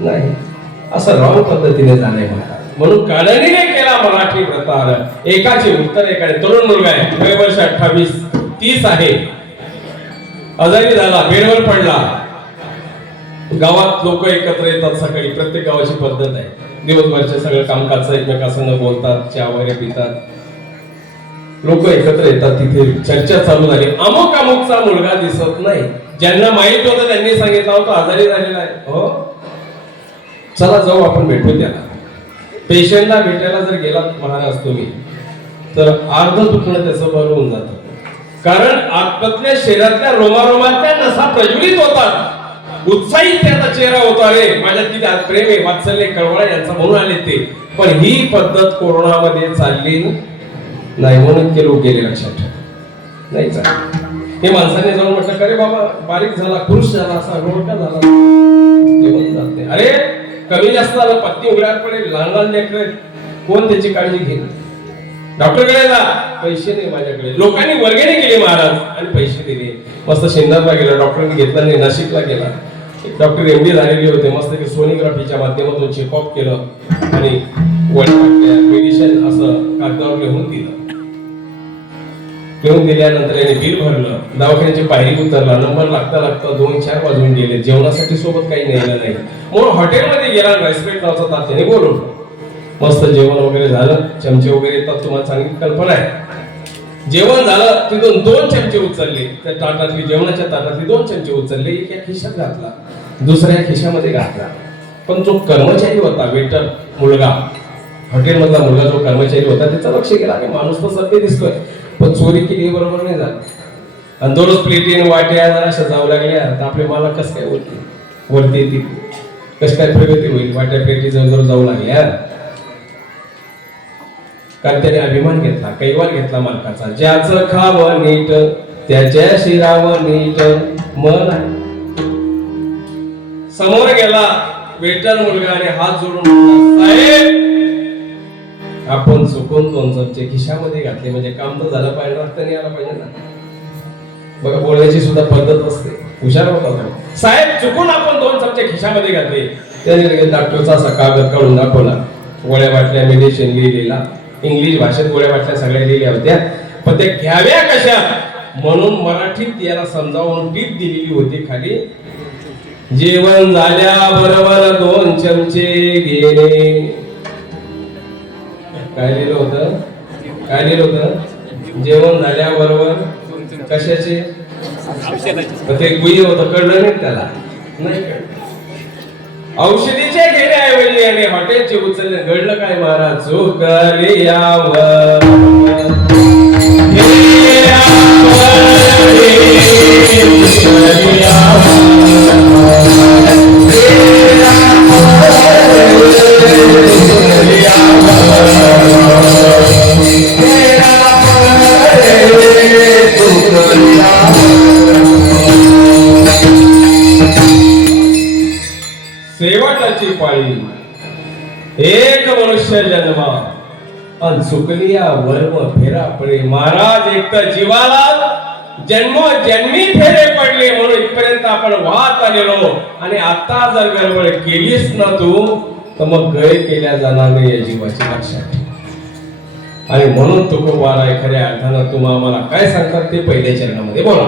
नाही. असं रॉंग पद्धतीने झालंय महाराज. म्हणून कानडीने केला मराठी व्रतार एकाचे उत्तर एकाने. तरुण मुलगा आहे, वय वर्ष 28-30 आहे, आजारी झाला, बेडवर पडला. गावात लोक एकत्र येतात सकाळी, प्रत्येक गावाची पद्धत आहे. दिवसभरचे सगळं कामकाज एकमेकांसंग बोलतात, चहा वगैरे पितात, लोक एकत्र येतात. तिथे चर्चा चालू झाली. अमुक अमुकचा मुलगा दिसत नाही. ज्यांना माहित होतं त्यांनी सांगितलं होतं आजारी झालेला आहे. हो, चला जाऊ आपण भेटू त्याला. पेशंटला भेटायला जर गेलात महाराज तुम्ही, तर अर्ध दुखणं त्याचं बरं होऊन जातं. कारण आतमधल्या शरीरातल्या रोमारोमातल्या नसा प्रज्वलित होतात. उत्साहित त्याचा चेहरा होता. रे माझ्यात किती प्रेम आहे, वात्सल्य, कळवळा यांचा म्हणून आले ते. पण ही पद्धत कोरोनामध्ये चालली नाही, म्हणून ते लोक गेले. लक्षात ठेवा, नाही चालली. हे माणसाने जाऊन म्हटलं अरे बाबा बारीक झाला, खुश झाला, असा रोडका झाला, जेवण जात नाही. अरे कमी जास्त झालं, पत्नी उघड्यावर पडेल, लहान लहान लेकरं, कोण त्याची काळजी घेईल? डॉक्टरकडे जा, पैसे नाही माझ्याकडे. लोकांनी वर्गणी केली महाराज आणि पैसे दिले. मस्त शिंदाला गेला, डॉक्टरने घेतला नाही. नाशिकला गेला, डॉक्टर MD झालेले होते. मस्त की सोनोग्राफीच्या माध्यमातून चेकअप केलं आणि मेडिसिन असं कागदावर लिहून दिलं. लिहून दिल्यानंतर याने बिल भरलं, दवाखान्याची पायरी उतरला. नंबर लागता लागता 2-4 वाजून गेले. जेवणासाठी सोबत काही नेलं नाही, म्हणून हॉटेलमध्ये गेला. रेस्पेक्ट नावाचा तात्याने बोलवलं. मस्त जेवण वगैरे झालं, चमचे वगैरे येतात, तुम्हाला चांगली कल्पना आहे. जेवण झालं, तिथून 2 चमचे उचलले, त्या ताटातली, जेवणाच्या ताटातली 2 चमचे उचलले, एका खिशात घातला, दुसऱ्या खिशामध्ये घातला. पण जो कर्मचारी होता, वेटर मुलगा, हॉटेलमधला मुलगा जो कर्मचारी होता, त्याचं लक्ष गेला की माणूस तर सत्य दिसतोय, पण चोरी केली बरोबर नाही झालं. आणि दररोज प्लेटीन वाट्या जरा अशा जाऊ लागल्या, तर आपले मालक कसं काय वरती येतील, कसं काय प्रगती होईल? वाट्या प्लेटी जवळ जाऊ लागल्या. कारण त्याने अभिमान घेतला, कैवार घेतला मालकाचा. ज्याचं खावं नीट त्याच्या शिरावं नीट मन आहे. समोर गेला वेटर मुलगाने हात जोडून, साहेब आपण चुकून 2 चमचे खिशामध्ये घातले, म्हणजे काम तर झालं पाहिजे, रक्त नाही आला पाहिजे ना. बघा बोलण्याची सुद्धा पद्धत असते. हुशार होता. साहेब चुकून आपण 2 चमचे खिशामध्ये घातले. त्याने लगेच डॉक्टरचा असा कागद काढून दाखवला. गोळ्या बाटल्या मेडिसिन लिहिलेला, इंग्लिश भाषेत गोळ्या बाटल्या सगळ्या लिहिल्या होत्या, पण ते घ्याव्या कशा म्हणून मराठीत याला समजावून टीप दिलेली होती खाली. जेवण झाल्याबरोबर 2 चमचे घेणे. काय लिहिलं होतं? काय लिहिलं होतं? जेवण झाल्याबरोबर कशाचे? ते गुई होतं, कळलं नाही त्याला, नाही कळलं. औषधीचे घेण्याऐवजी आणि हॉटेलचे उचलले. घडलं काय महाराज? चुकले यावर शेवटाची पाळी एक मनुष्य जन्मा अन चुकली या वर्म फेरा पडे. महाराज एक तर जीवाला जन्मोजन्मी फेरे पडले म्हणून इथपर्यंत आपण वाहत आलेलो आणि आता जर गडबड केलीस ना तू तर मग गय केल्या जाणार नाही या जीवाची लक्षात ठेव. आणि म्हणून तुकोबाराय खऱ्या अर्थानं तुम्हा आम्हाला काय सांगतात ते पहिल्या चरणामध्ये बोला.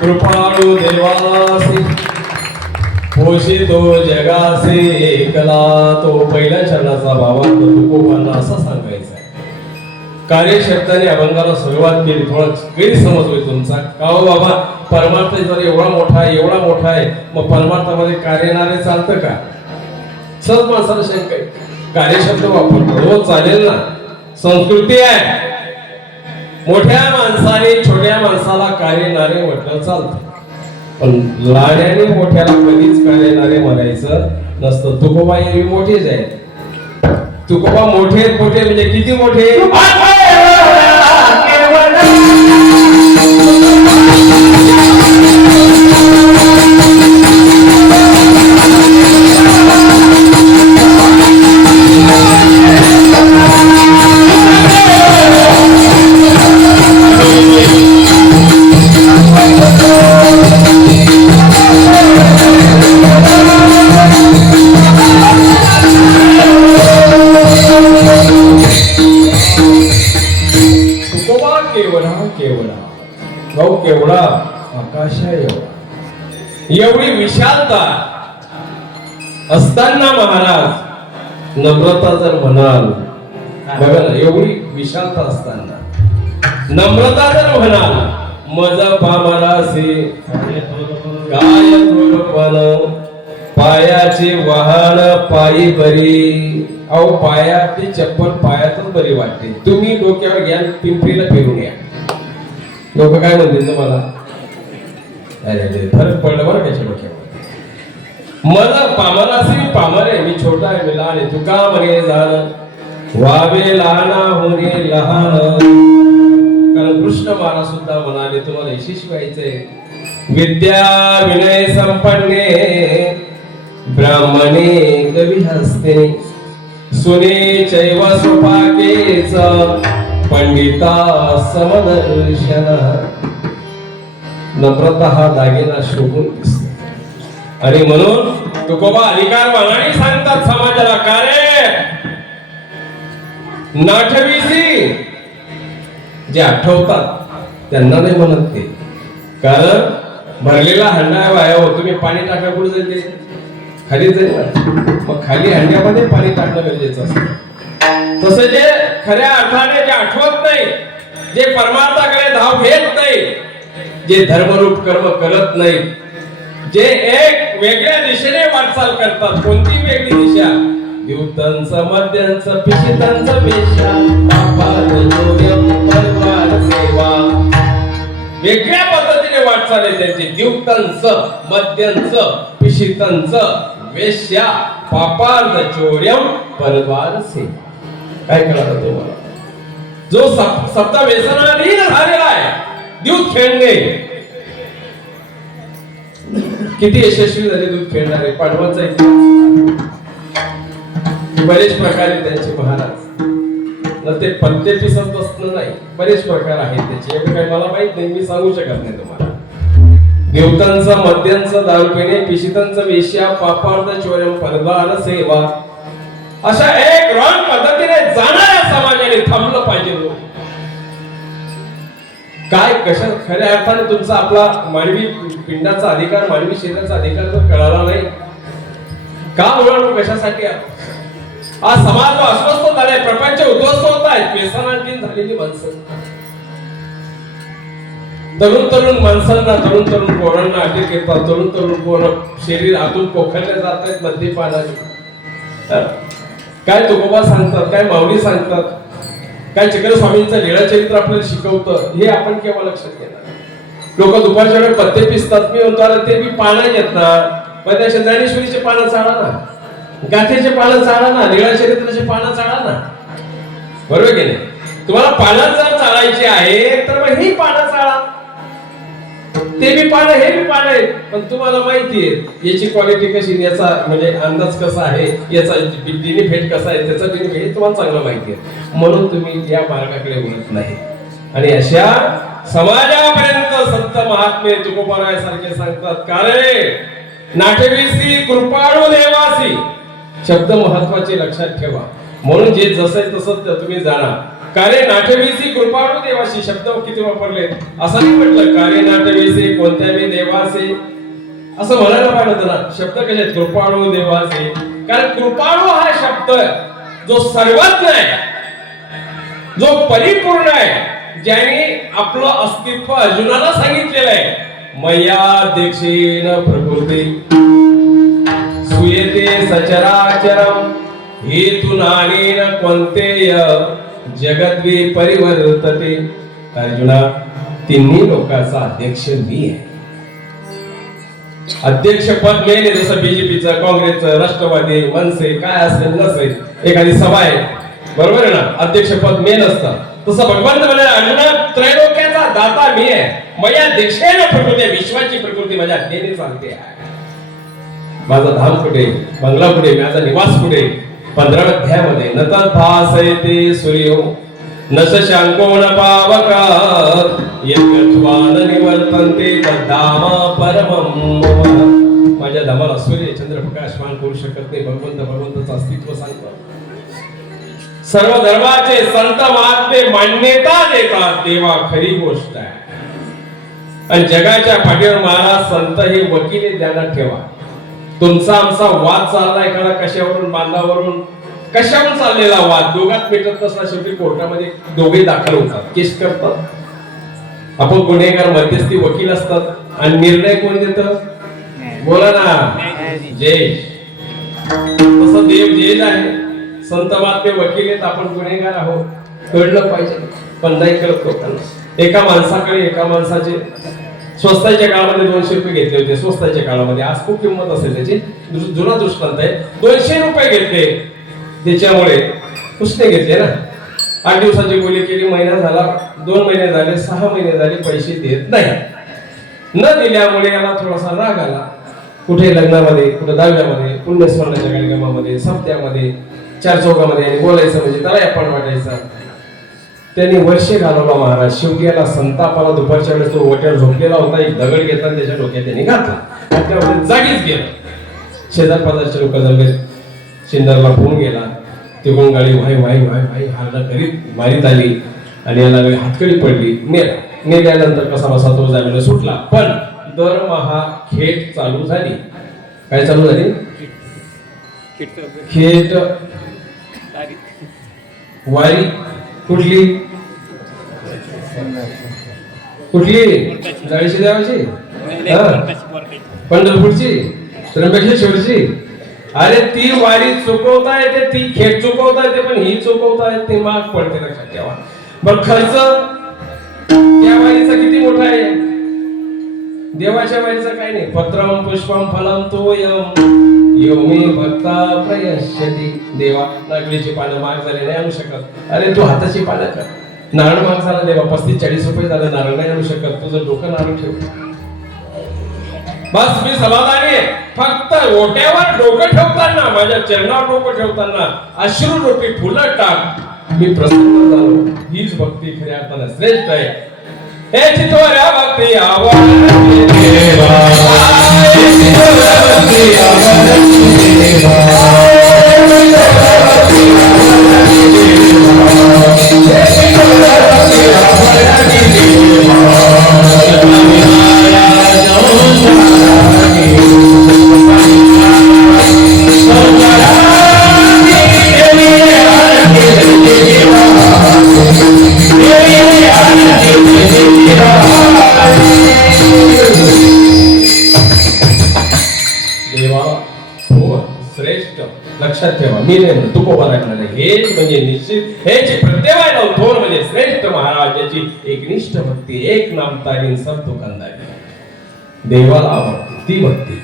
कृपाळू देवासी पोषितो जगासे एकला. तो पहिल्या चरणाचा भावार्थ तुकोबांना असा सांगायचा आहे. कार्यशब्दाने अभंगाला सुरुवात केली. थोडा गैरसमज होईल तुमचा. का हो बाबा, परमार्थ जर एवढा मोठा आहे एवढा मोठा आहे मग परमार्थामध्ये कार्यनारे चालतं का? सहज माणसाला शंका आहे. कार्यशब्द वापरतो हो चालेल ना, संस्कृती आहे. मोठ्या माणसाने छोट्या माणसाला कार्यनारे म्हटलं चालतं, पण लाड्याने मोठ्याला कधीच कार्यनारे म्हणायचं नसतं. तुकोबा एवढी मोठेच आहेत. तुकोबा मोठे मोठे म्हणजे किती मोठे? केवढा आकाशा एवढी विशालता असताना महाराज नम्रता जर म्हणाल, बघा ना, एवढी विशालता असताना नम्रता जर म्हणाल, मज पामरासे काय थोरपण पायाचे वाहन पायी बरी. अहो पायातली चप्पल पायातच बरी वाटते. तुम्ही डोक्यावर घ्या, पिंपरीला फिरून या. लोक काय म्हणतील तुम्हाला? अरे फरक पडलं बरं त्याच्या डोक्यावर. मला पामरासे मी पामर आहे, मी छोटा आहे, मी लहान आहे. तुका म्हणे जाण वावे लहाना होणे लहान. कारण कृष्ण महाराज सुद्धा म्हणाले तुम्हाला यशस्वी व्हायचंय. विद्या विनय संपन्ने ब्राह्मणे कवी हस्ते सुने चैव सुपाकेच पंडिता समदर्शन. नम्रता हा दागिना शोभून दिसतो आणि म्हणून तुकोबा अधिकार मानाने सांगतात समाजाला, का रे नाठवीसी जे आठवतात त्यांना नाही म्हणत ते, कारण भरलेला हंडा वाया हो, तुम्ही पाणी टाका कुठे जाईल ते खाली जाईल ना, मग खाली हंड्यामध्ये पाणी टाकणं गरजेचं असतं. तसं जे खऱ्या अर्थाने जे आठवत नाही, जे परमार्थाकडे धाव घेत नाही, जे धर्मरूप कर्म करत नाही, जे एक वेगळ्या दिशेने वाटचाल करतात. कोणती वेगळी दिशा? द्यूतांचं मध्यांचं पिशितांचं पेशा सेवा, वेगळ्या पद्धतीने वाटचाल आहे त्यांची. द्यूतांचं मध्यांचं पिशितांचं वेश्या पापार्थ चोर्यम परद्वार सेवा. काय कळलं तुम्हाला? जो शब्द व्यसनाधीन झालेला आहे, दूध खेळणे. किती यशस्वी झाले दूध खेळणारे? पांडवांचा बरेच प्रकारे त्यांचे महाराज ते पत्ते पिसत बसणं नाही, बरेच प्रकार आहेत त्याचे. एवढं काही मला माहित नाही, मी सांगू शकत नाही तुम्हाला. देवतांचं मद्यांचं दारू पिणे, पिशितांचं वेश्या पापार्थ चोर्यम परद्वार सेवा, अशा एक रॉंग पद्धतीने जाणाऱ्या समाजाने थांबलं पाहिजे. काय कशा खऱ्या अर्थाने तुमचा आपला मानवी पिंडाचा अधिकार, मानवी शरीराचा अधिकार जर कळाला नाही, का ओळखू कशासाठी? आज समाज अस्वस्थ झालाय, प्रपंच उद्ध्वस्त होत आहेत, व्यसनाधीन झालेली माणसं, तरुण माणसांना, तरुण पोरांना अटक येतात, तरुण पोरं शरीर आतून पोखरल्या जात आहेत मद्यपानाने. काय तुकोबा सांगतात, काय माऊली सांगतात, काय चक्र स्वामींचं लीळाचरित्र आपल्याला शिकवतं, हे आपण केव्हा लक्षात घेणार? लोक दुपारच्या वेळेस पत्ते पिसतात. मी म्हणतो ते मी पानं घेत ना, पण त्या ज्ञानेश्वरीचे पानं चाळा ना, गाथेचे पानं चाळा ना, लीळाचरित्राचे पानं चाळा ना, बरोबर की नाही? तुम्हाला पानं जर चाळायची आहे तर मग ही पानं चाळा, ते बी पानं हे बी पानं आहेत. पण तुम्हाला माहिती आहे याची क्वालिटी कशी, याचा म्हणजे अंदाज कसा आहे, याचा बेनिफिट कसा आहे, त्याचा बेनिफिट हे तुम्हाला चांगलं माहिती आहे, म्हणून तुम्ही या मार्गाकडे वळत नाही. आणि अशा समाजापर्यंत संत महात्मे तुकोबाराय सारखे सांगतात, का रे नाठवीसी कृपाळू देवासी. शब्द महत्वाचे लक्षात ठेवा. म्हणून जे जसं तसं तुम्ही जाणा. कार्य नाठवीसी कृपाळू देवासी शब्द किती वापरले? असं नाही म्हटलं कार्य नाठवीसी कोणत्या बी देवासी, असं म्हणायला पाहिजे ना. शब्द कसे आहेत? कृपाळू देवासी. कारण कृपाळू हा शब्द जो सर्वज्ञ आहे, जो परिपूर्ण आहे, ज्याने आपलं अस्तित्व अर्जुनाला सांगितलेलं आहे, मया दीक्षेन प्रकृती सुयते सचराचरम हेतुनानेन कोणतेय जगद्वी परिवर्तते. अर्जुना, तिन्ही लोकांचा अध्यक्ष मी आहे. अध्यक्ष पद मेन, जसं बीजेपीचं, काँग्रेसचं, राष्ट्रवादी, मनसे काय असेल नसेल, एखादी सभा आहे, बरोबर आहे ना, अध्यक्ष पद मेन असतं. तसं भगवंत म्हणे, अर्जुना त्रैलोक्याचा दाता मी आहे. माझ्या दीक्षेने प्रकृती, विश्वाची प्रकृती माझ्या आज्ञेने चालते आहे. माझा धाम कुठे, बंगला कुठे, माझा निवास कुठे? 15 अध्यायामध्ये नतभासयते सूर्यो न शशांको न पावक यत्त्वान निवर्तन्ते तद्धाम परमम्. माझ्या धामाला सूर्य चंद्र प्रकाशमान करू शकत नाही. भगवंताचं अस्तित्व सांगतो. सर्व धर्माचे संत महात्मे मान्यता देतात, देवा खरी गोष्ट आहे. आणि जगाच्या पाठीवर महाराज संत हे वकील ध्यानात ठेवा. तुमचा आमचा वाद चाललाय एखादा कशावरून, बांधावरून, कशावरून चाललेला वाद दोघात मिटत नसला, शेवटी कोर्टामध्ये दोघे दाखल होतात, केस करतात. आपण गुन्हेगार मध्यस्थी वकील असतात आणि निर्णय कोण देतं? बोला ना, जज. तसं देव जज आहे, संत महात्मे वकील आहेत, आपण गुन्हेगार आहोत. कळलं पाहिजे, पण नाही कळत लोकांना. एका माणसाकडे एका माणसाचे स्वस्ताच्या काळामध्ये 200 रुपये घेतले होते. स्वस्ताच्या काळामध्ये, आज खूप किंमत असेल त्याची, जुना दृष्टांत आहे. 200 रुपये घेतले, त्याच्यामुळे उसने घेतले ना. 8 दिवसाची बोली केली, महिना झाला, 2 महिने झाले, 6 महिने झाले, पैसे देत नाही. न दिल्यामुळे याला थोडासा राग आला. कुठे लग्नामध्ये, कुठे दहाव्यामध्ये, पुण्यस्मरणाच्या कार्यक्रमामध्ये, सप्त्यामध्ये, चार चौकामध्ये आणि बोलायचं म्हणजे त्याला आपण वाटायचं. त्यांनी वर्षे घालवला महाराज. शेवटी याला संतापाला दुपारच्या वेळेस तो ओट्यावर झोपलेला होता. एक दगड घेतला आणि त्याच्या डोक्यात त्यांनी घातला. त्याच्यावर जागीच गेला. शेजार पाजारचे लोक जमले. शिंदरला फोन गेला. तिकडून गाडी व्हाय व्हाय व्हाय व्हाय हारला करीत मारीत आली आणि याला हातकडी पडली. नेल्यानंतर कसा बसा तो जामीन सुटला. पण दरमहा खेट चालू झाली. काय चालू झाली? खेट वारी. कुठली कुठली? जाळीची देवाची, पंढरपूरची, त्र्यंबकेश्वरची. अरे ती वारी चुकवता येते, ती खेट चुकवता येते, पण ही चुकवता येते माग पडते. लक्षात ठेवा. पण खर्च त्या वारीचा किती मोठा आहे? देवाच्या वारीचा काय नाही. पत्रम पुष्पम फलम तोयम योमी भक्ता प्रयश्यती. देवा नागलीची पानं महाग झाले, नाही आणू शकत. अरे तू हाताची पानं कर. नारळ महाग झाला देवा, 35-40 रुपये झालं, नारळ नाही आणू शकत. तुझं डोकं नारळ ठेव. बस मी समाधानी आहे. फक्त ओट्यावर डोकं ठेवताना, माझ्या चरणावर डोकं ठेवताना अश्रू रूपी फुलं टाक. मी प्रसन्न झालो. हीच भक्ती खऱ्या अर्थानं श्रेष्ठ आहे. हे चितोऱ्या भक्ती आवडते देवा, हे चितोऱ्या भक्ती आवडते देवा, हे चितोऱ्या भक्ती आवडते देवा, हे चितोऱ्या भक्ती आवडते देवा. लक्षात ठेवा. मी नाही तुकोबा ऐकणार आहे. हेच म्हणजे निश्चित, हेच प्रत्येवायला थोर म्हणजे श्रेष्ठ महाराजाची एकनिष्ठ भक्ती. एक नाम तारीन सब दुकानदारी. देवाला आवडते ती भक्ती.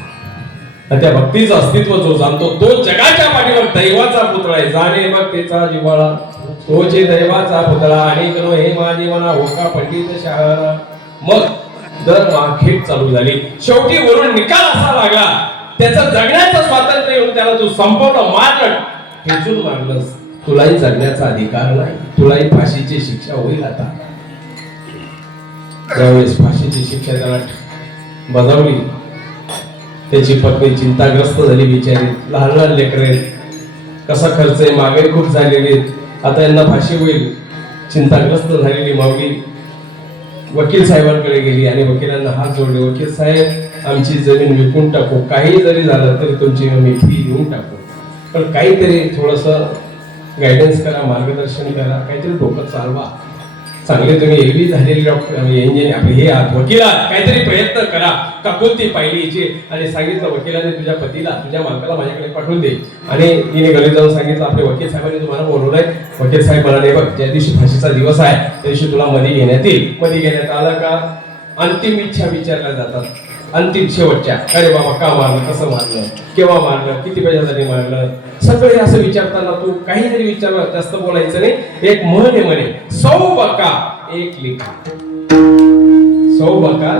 त्या भक्तीचं अस्तित्व जो जाणतो तो जगाच्या पाठीवर दैवाचा पुतळा आहे. जाणे भक्तीचा जिव्हाळा तोचे दैवाचा पुतळा. आणि करो हे माझी मना होका पंडित शहाणा. मग दर माखेट चालू झाली. शेवटी वरून निकाल असा लागला, त्याचं जगण्याचं स्वातंत्र्य येऊन त्याला तू संपवलं, मारलं, ठेचून मारलंस. तुलाही जगण्याचा अधिकार नाही. तुलाही फाशीची शिक्षा होईल. आता त्यावेळेस फाशीची शिक्षा त्याला बजावली. त्याची पत्नी चिंताग्रस्त झाली बिचारी. लहान लहान लेकरे, कसा खर्च आहे, मागे खूप झालेली, आता यांना फाशी होईल. चिंताग्रस्त झालेली माऊली वकील साहेबांकडे गेली आणि वकिलांना हात जोडले. वकील साहेब, आमची जमीन विकून टाकू, काही जरी झालं तरी तुमची आम्ही फी देऊन टाकू, पण काहीतरी थोडस गायडन्स करा, मार्गदर्शन करा, काहीतरी डोकं चालवा. चांगले तुम्ही एरवी झालेले डॉक्टर इंजिनियर आपले हे आहात, वकील आहात, काहीतरी प्रयत्न करा. काकुलती पाहिली हिची आणि सांगितलं वकिलाने तुझ्या पतीला, तुझ्या मालकाला माझ्याकडे पाठवून दे. आणि हिने घरी जाऊन सांगितलं आपले वकील साहेबांनी तुम्हाला बोलवलंय. वकील साहेब म्हणाले, बघ ज्या दिवशी फाशीचा दिवस आहे त्या दिवशी तुला मध्ये घेण्यात येईल. मध्ये घेण्यात आलं का अंतिम इच्छा विचारल्या जातात. अंतिम शेवटच्या, अरे बाबा का मारलं, कसं मारलं, केव्हा मारलं, किती पैशासाठी मारलं, सगळे असं विचारताना तू काही जरी विचारलं, जास्त बोलायचं नाही. एक म्हण आहे म्हणे, 100 बका एक लिखा. 100 बका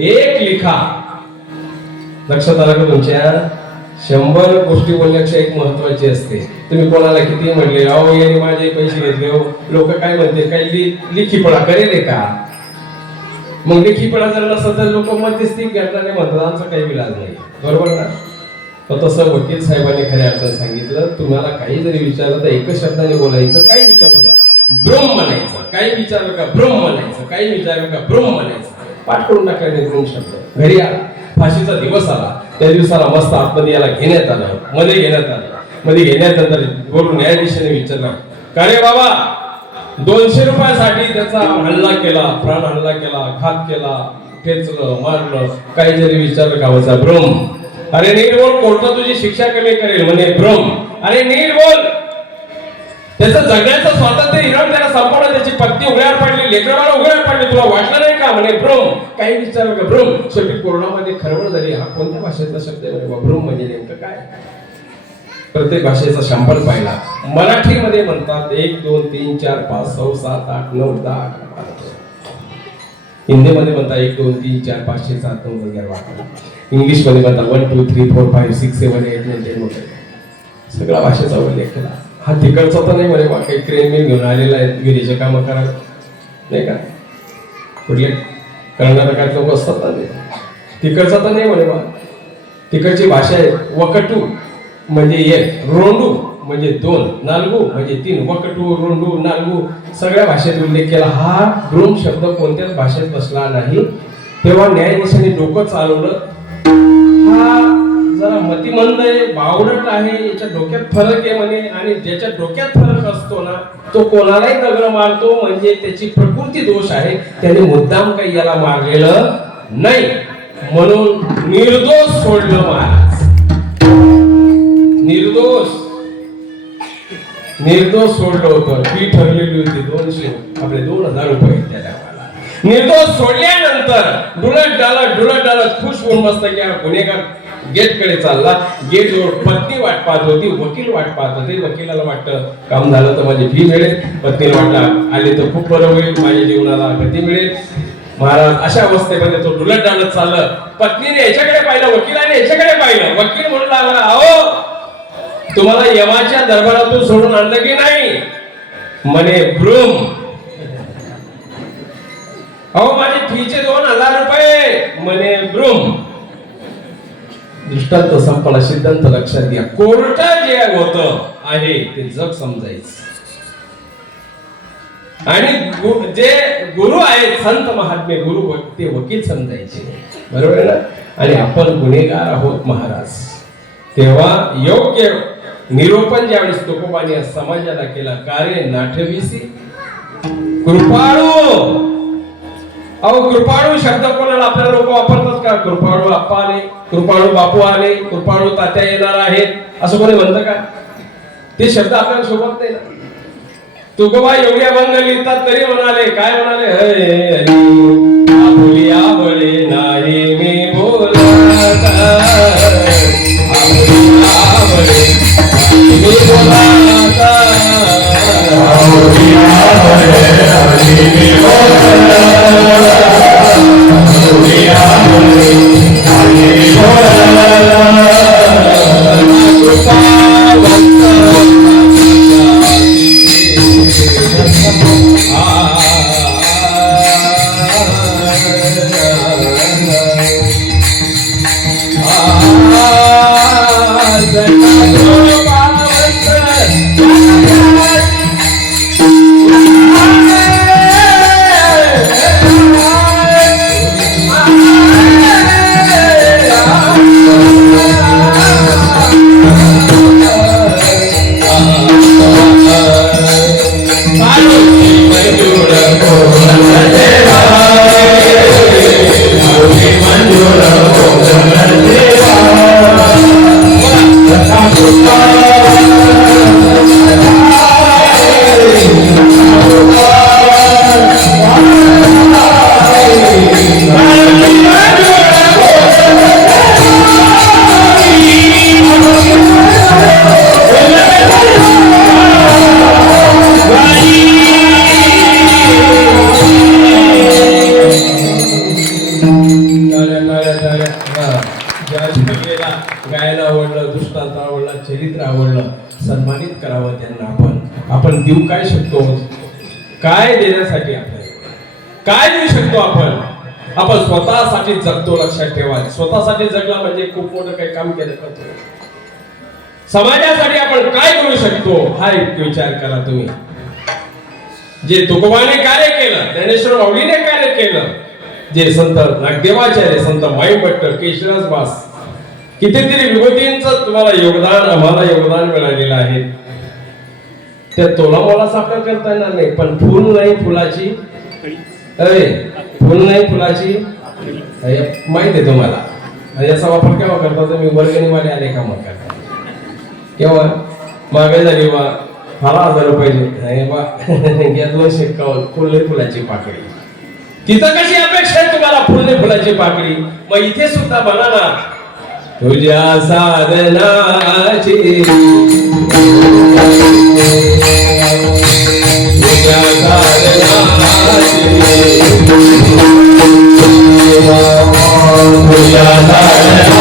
एक लिखा. लक्षात आलं का तुमच्या? 100 गोष्टी बोलण्यापेक्षा एक महत्वाची असते. तुम्ही कोणाला किती म्हटले, अहो याने माझे पैसे घेतले, हो लोक काय म्हणते, काही लिखीपणा करेल का? मग लेखीपणा जर नसत तर लोक मध्यस्थी करणारे म्हणतात, आमचा काही विलाज नाही, बरोबर ना? तर तसं वकील साहेबांनी खऱ्या अर्थाने सांगितलं, तुम्हाला काही जरी विचारलं तर एकच शब्दाने बोलायचं, काही विचारू द्या, ब्रह्म म्हणायचं. काही विचारलं का ब्रह्म म्हणायचं, काही विचारलं का ब्रह्म म्हणायचं. पाठ करून टाकल्याने ब्रह्म शब्द. घरी आला, फाशीचा दिवस आला, त्या दिवसाला मस्त आतमध्ये याला घेण्यात आलं, मध्ये घेण्यात आलं. मध्ये घेण्यानंतर बोलून न्यायाधीशाने विचारलं, का रे बाबा 200 रुपयासाठी त्याचा हल्ला केला, प्राण हल्ला केला, घात केला, ठेचलं, मारलं, काही जरी विचारलं गावाचा भ्रम. अरे नीट बोल, कोर्ट तुझी शिक्षा कमी करेल म्हणे भ्रम. अरे नीट बोल, त्याचं जगण्याचं स्वातंत्र्य हिरावून त्याला संपवलं, त्याची पत्नी उघड्यावर पडली, लेकरबाळ उघड्यावर पडली, तुला वाटलं नाही का म्हणे भ्रम. काही विचारलं का भ्रम. शेवटी कोरोनामध्ये खळबळ झाली, हा कोणत्या भाषेचा शब्द आहे भ्रम म्हणजे नेमकं काय? प्रत्येक भाषेचा शंभर पाहिला. मराठीमध्ये म्हणतात 1 2 3 4 5 6 7 8 9 10 11 12. हिंदीमध्ये म्हणता 1 2 3 4 5 6 7 9 10 11 इंग्लिश मध्ये म्हणता 1 2 3 4 5 6 7 8 9 10 11 सगळ्या भाषेचा उल्लेख केला. हा तिकडचा तर नाही म्हणे बा काही क्रेन बिन घेऊन आलेला आहे विहिरीचे कामं करायला नाही का, कुठले कर्नाटकात लोक असतात ना ते, तिकडचा तर नाही म्हणे बा. तिकडची भाषा आहे वकटू म्हणजे 1, रोंडू म्हणजे 2, नालगू म्हणजे 3, वकटू रोंडू नालगू सगळ्या भाषेत उल्लेख केला. हा ब्रूम शब्द कोणत्याच भाषेत बसला नाही. तेव्हा न्यायाधीशाने डोकं चालवलं, हा जरा मतिमंद आहे, बावडट आहे, याच्या डोक्यात फरक आहे म्हणे, आणि ज्याच्या डोक्यात फरक असतो ना तो कोणालाही दगड मारतो म्हणजे त्याची प्रकृती दोष आहे, त्याने मुद्दाम काही याला मारलेलं नाही, म्हणून निर्दोष सोडलं महाराज. निर्दोष सोडलं होतं. फी ठरलेली होती 200 आपले 2000 रुपये त्या टायमाला. निर्दोष सोडल्यानंतर डुलत डालत खुश होऊन मस्त की गुन्हेगार गेट कडे चालला. गेट जवळ पत्नी वाट पाहत होती, वकील वाट पाहत होते. वकिलाला वाटतं काम झालं तर माझी फी मिळेल, पत्नीला वाटलं आले तर खूप बरं होईल, माझ्या जीवनाला गती मिळेल. महाराज अशा अवस्थेमध्ये तो डुलत डालत चाललं. पत्नीने याच्याकडे पाहिलं, वकिलाने याच्याकडे पाहिलं. वकील म्हणू लागला, अहो तुम्हाला यमाच्या दरबारातून सोडून आणलं की नाही? म्हणे ब्रूम. अहो माझे फीचे 2000 रुपये. म्हणे ब्रूम. दृष्टांत संपला, सिद्धांत लक्षात घ्या. कोर्ट जे होतं आहे ते जग समजायचं, आणि जे गुरु आहेत संत महात्मे गुरु ते वकील समजायचे, बरोबर आहे ना. आणि आपण गुन्हेगार आहोत महाराज. तेव्हा योग्य निरोपण ज्यावेळेस तुकोबाने समाजाला केला, कार्य नाठविसी कृपाळू. अहो कृपाळू शब्द कोणाला आपल्या लोक वापरतात का? कृपाळू आप्पा आले, कृपाळू बापू आले, कृपाळू तात्या येणार आहेत असं कोणी म्हणतं का? ते शब्द आपल्याला शोभत नाही ना. तुकोबा एवढी अभंग लिहितात तरी म्हणाले, काय म्हणाले? आपुलिया बळे नाही मी बोलता, आपुलिया बळे मी बोलता, आपुलिया बळे नाही मी बोलता, आपुलिया बळे नाही मी बोलता. गायला आवडलं, दृष्टांत आवडला, चरित्र आवडलं, सन्मानित करावं त्यांना. आपण देऊ काय शकतो? काय देण्यासाठी आपल्याला काय देऊ शकतो आपण? आपण स्वतःसाठी जगतो, लक्षात ठेवा. स्वतःसाठी जगला म्हणजे खूप मोठं काही काम केलं करतो. समाजासाठी आपण काय करू शकतो हा एक विचार करा तुम्ही. जे तुकोबाने कार्य केलं, ज्ञानेश्वर माऊलीने कार्य केलं, जे संत नागदेवाचार्य, संत माईभट्ट, केशरदास भास, कितीतरी विभूतींचं तुम्हाला योगदान, आम्हाला योगदान मिळालेलं आहे. त्या तोलामोला साखर करता येणार नाही, पण फुल नाही फुलाची, अरे फुल नाही फुलाची माहिती आहे तुम्हाला. आणि याचा वापर केव्हा करता तुम्ही? वर्गणीवाले आले का मग करता केव्हा? महागाई झाली बा, 1000 रुपये बा, घ्या 251 फुल फुलाची पाकळी. तिथं कशी अपेक्षा आहे तुम्हाला? फुल फुलाची पाकळी. मग इथे सुद्धा बना ना. तुझ्या साधनाची तुझ्या साधनाची तुझ्या साधनाची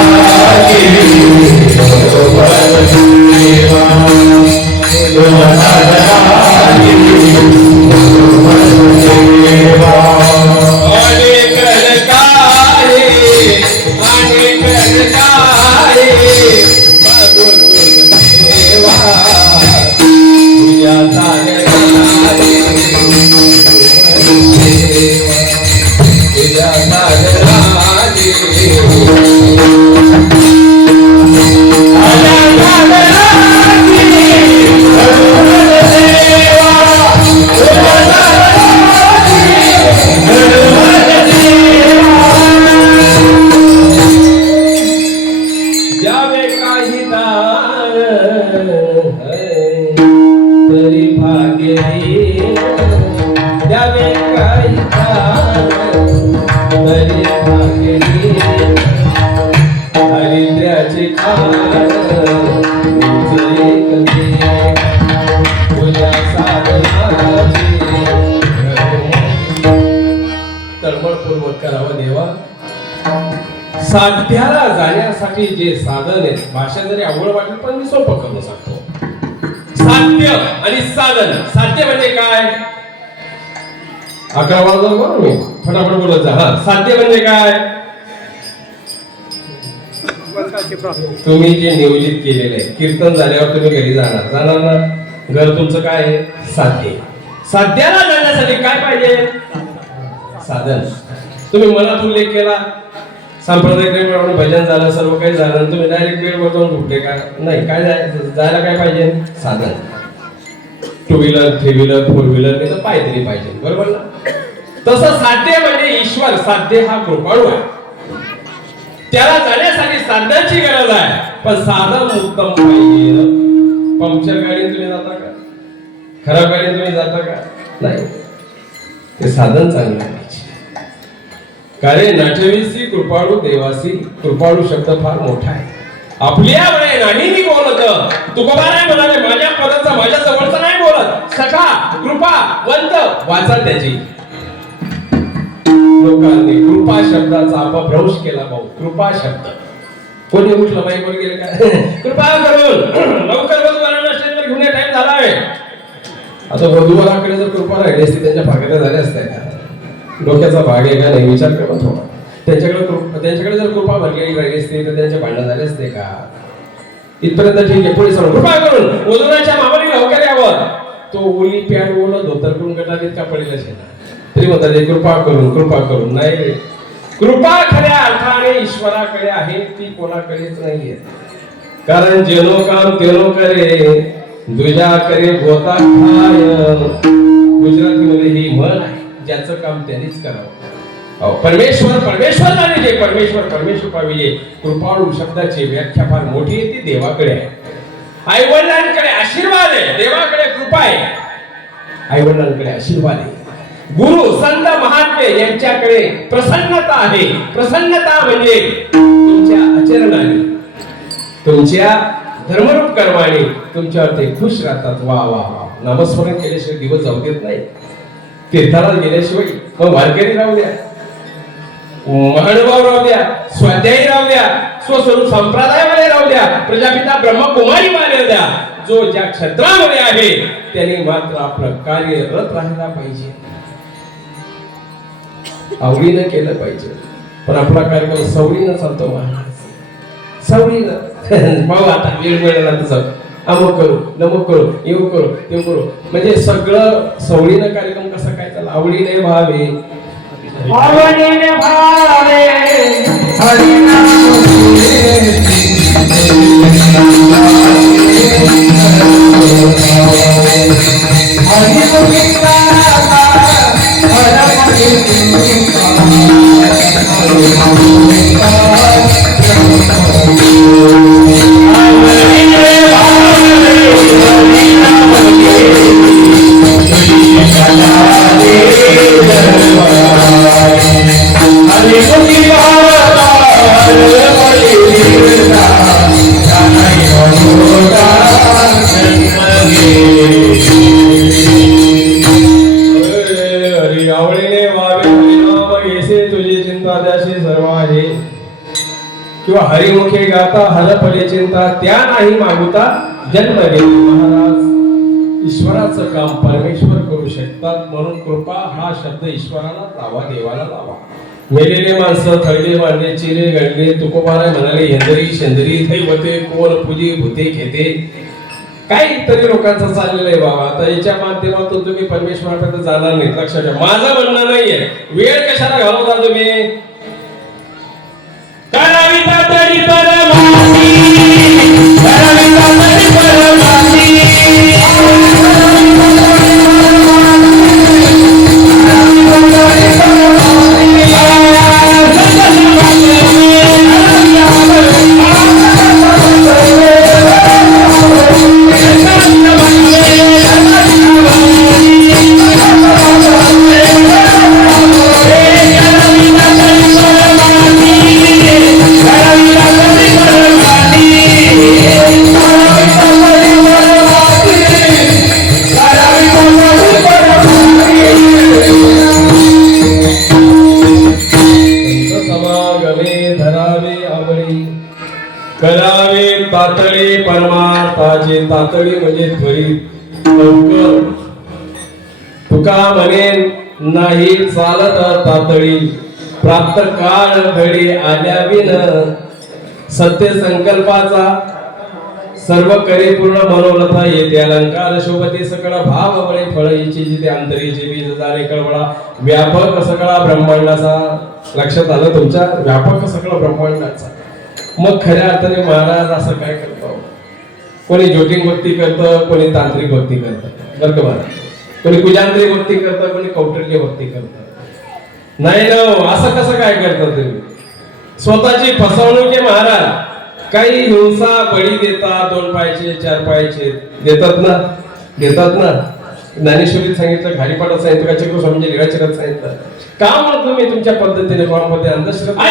तरी भाग्य द्यावे काही तरी भाग्य हरिद्राची खाण तुझ्या साधनाची तळमळपूर्वक करावं देवा. साध्याला जाण्यासाठी जे साधन आहे, भाषा जरी अवघड वाटली पण मी सोपं करून सांगतो. साध्य आणि साधन. साध्य म्हणजे काय? 11 वाजता बरोबर मी फटाफट बोलत जा. हा, साध्य म्हणजे काय? तुम्ही जे नियोजित केलेलं आहे, कीर्तन झाल्यावर तुम्ही घरी जाणार ना. घर तुमचं काय आहे? साध्य. साध्याला जाण्यासाठी काय पाहिजे? साधन. तुम्ही मनात उल्लेख केला, सांप्रदायिक भजन झालं, सर्व काही झालं, तुम्ही डायरेक्ट बेडवर जाऊन उठले का? नाही. काय जायला काय पाहिजे? साधन. 2 व्हीलर 3 व्हीलर 4 व्हीलर नाही तर पायदळी पाहिजे, बरोबर ना? तसं साध्य म्हणजे ईश्वर. साध्य हा कृपाळू आहे, त्याला जाण्यासाठी साधनाची गरज आहे. पण साधन उत्तम पाहिजे. पंक्चर गाडीने तुम्ही जाता का? खराब गाडीने तुम्ही जाता का? नाही. ते साधन चांगलं पाहिजे. कारण नाठविसी कृपाळू देवासी. कृपाळू शब्द फार मोठा आहे. आपल्या वळे नाही मी बोलत. तुकोबा नाही म्हणाले, माझ्या पदाचा माझ्या जवळचा नाही बोलत. सखा कृपा वंत वाचा त्याची. लोकांनी कृपा शब्दाचा अपभ्रंश केला. भाऊ, कृपा शब्द कोणी उठलं बाई वर गेले का? कृपा करून लवकर वधूवरांना स्टेजवर घेऊन टाइम झाला आहे. आता वधूवराकडे जर कृपा राहिली असती, त्यांच्या भागात झाल्या असत्या का? डोक्याचा भाग आहे का नाही विचार करा थोडा. त्यांच्याकडे जर कृपा भरलेली राहिली असते तर त्यांचे भांडण झाले असते का? इथपर्यंत ठीक आहे. पुढे सांगू, कृपा करून वधूराच्या मामाने लवकर यावं. तो ओली पॅन्ट ओला धोतर करून गटात इतका पडेल असेल तरी म्हणतात कृपा करून. नाही, कृपा खऱ्या अर्थाने ईश्वराकडे आहे, ती कोणाकडेच नाहीये. कारण जेनो काम तेनो करे, दुजा करे गोता खाय. गुजरातीमध्ये ही म्हण आहे, ज्याचं काम त्यांनीच करावं. परमेश्वर जाणे जे परमेश्वर पाहिजे. कृपाळू शब्दाची व्याख्या फार मोठी आहे, ती देवाकडे आहे. आई वडिलांकडे आशीर्वाद आहे, देवाकडे कृपा आहे. आई वडिलांकडे आशीर्वाद आहे. गुरु संत महात्मे यांच्याकडे प्रसन्नता आहे. प्रसन्नता म्हणजे तुमच्या आचरणाने, तुमच्या धर्मरूप कर्माने तुमच्यावर ते खुश राहतात. वा वा वा. नामस्मरण केल्याशिवाय दिवस जाऊ देत नाही. तीर्थाला गेल्याशिवाय मग वारकरी राहू द्या, महानुभाव राहू द्या, स्वाध्यायी राहू द्या, स्वस्वरूप संप्रदायामध्ये राहू द्या, प्रजापिता ब्रह्मकुमारी मानले द्या, जो ज्या क्षेत्रामध्ये आहे त्याने मात्र आपलं कार्यरत राहायला पाहिजे, आवडीनं केलं पाहिजे. पण आपला कार्यक्रम सवडीनं चालतो महाराज, सवडीनं. भाऊ आता वेळ मिळाला तसं अमुक करू, नमुक करू, येऊ करू, तेव करू, म्हणजे सगळं सवडीनं कार्यक्रम कसा काय चालला? आवडीने भावे, आवडीने भावे, हरिनाम किंवा हरिमुखे गाता हरपले चिंता त्या नाही मागुता जन्म घेऊ महाराज. ईश्वराचं काम परमेश्वर करू शकतात म्हणून कृपा हा शब्द ईश्वराला लावा, देवाला लावा. मेलेले माणसं थळले मांडले चिरे गणले तुकोबाराय म्हणाले हेंदरी शेंदरी दैवते कोण पूजी भूते घेते. काहीतरी लोकांचं चाललेलं आहे बाबा. आता याच्या माध्यमातून तुम्ही परमेश्वराकडे जाणार नाही, लक्षात ठेवा. माझं म्हणणं नाहीये वेळ कशाला घालवता तुम्ही. करावी तातडी परमानी, करावी तातडी परमानी. करावे तातडी परमार्थाची, तातडी म्हणजे त्वरित लवकर. तुका म्हणेन नाही चालत तातडी, प्राप्त काळ घडी आल्या विन. सत्य संकल्पाचा सर्व करे पूर्ण मनोरथा येते अलंकार शोभते सकळ भाव बळे फळ इच्छे जिथे अंतरीचे बीज जाणे कळवळा. व्यापक सगळा ब्रह्मांडाचा. लक्षात आलं तुमच्या, व्यापक सगळा ब्रह्मांडाचा. मग खऱ्या अर्थाने महाराज असं काय करतो, कोणी ज्योतिर्लिंग भक्ती करतं, कोणी तांत्रिक भक्ती करतं, बरं का महाराज. कोणी कुजांत्रिक भक्ती करतं, कोणी कौटल्य भक्ती करतं. नाही ना, असं कसं काय करता तुम्ही. स्वतःची फसवणूक आहे महाराज. काही हिंसा बळी देतात, 2 पायाचे 4 पायाचे देतात ना, देतात ना. ज्ञानेश्वरीत सांगितलं, घारीपाठात सांगितलं, का चक्रस्वामींच्या लीळाचरात सांगितलं. का म्हणून तुम्ही तुमच्या पद्धतीने कोणामध्ये अंधश्रद्धा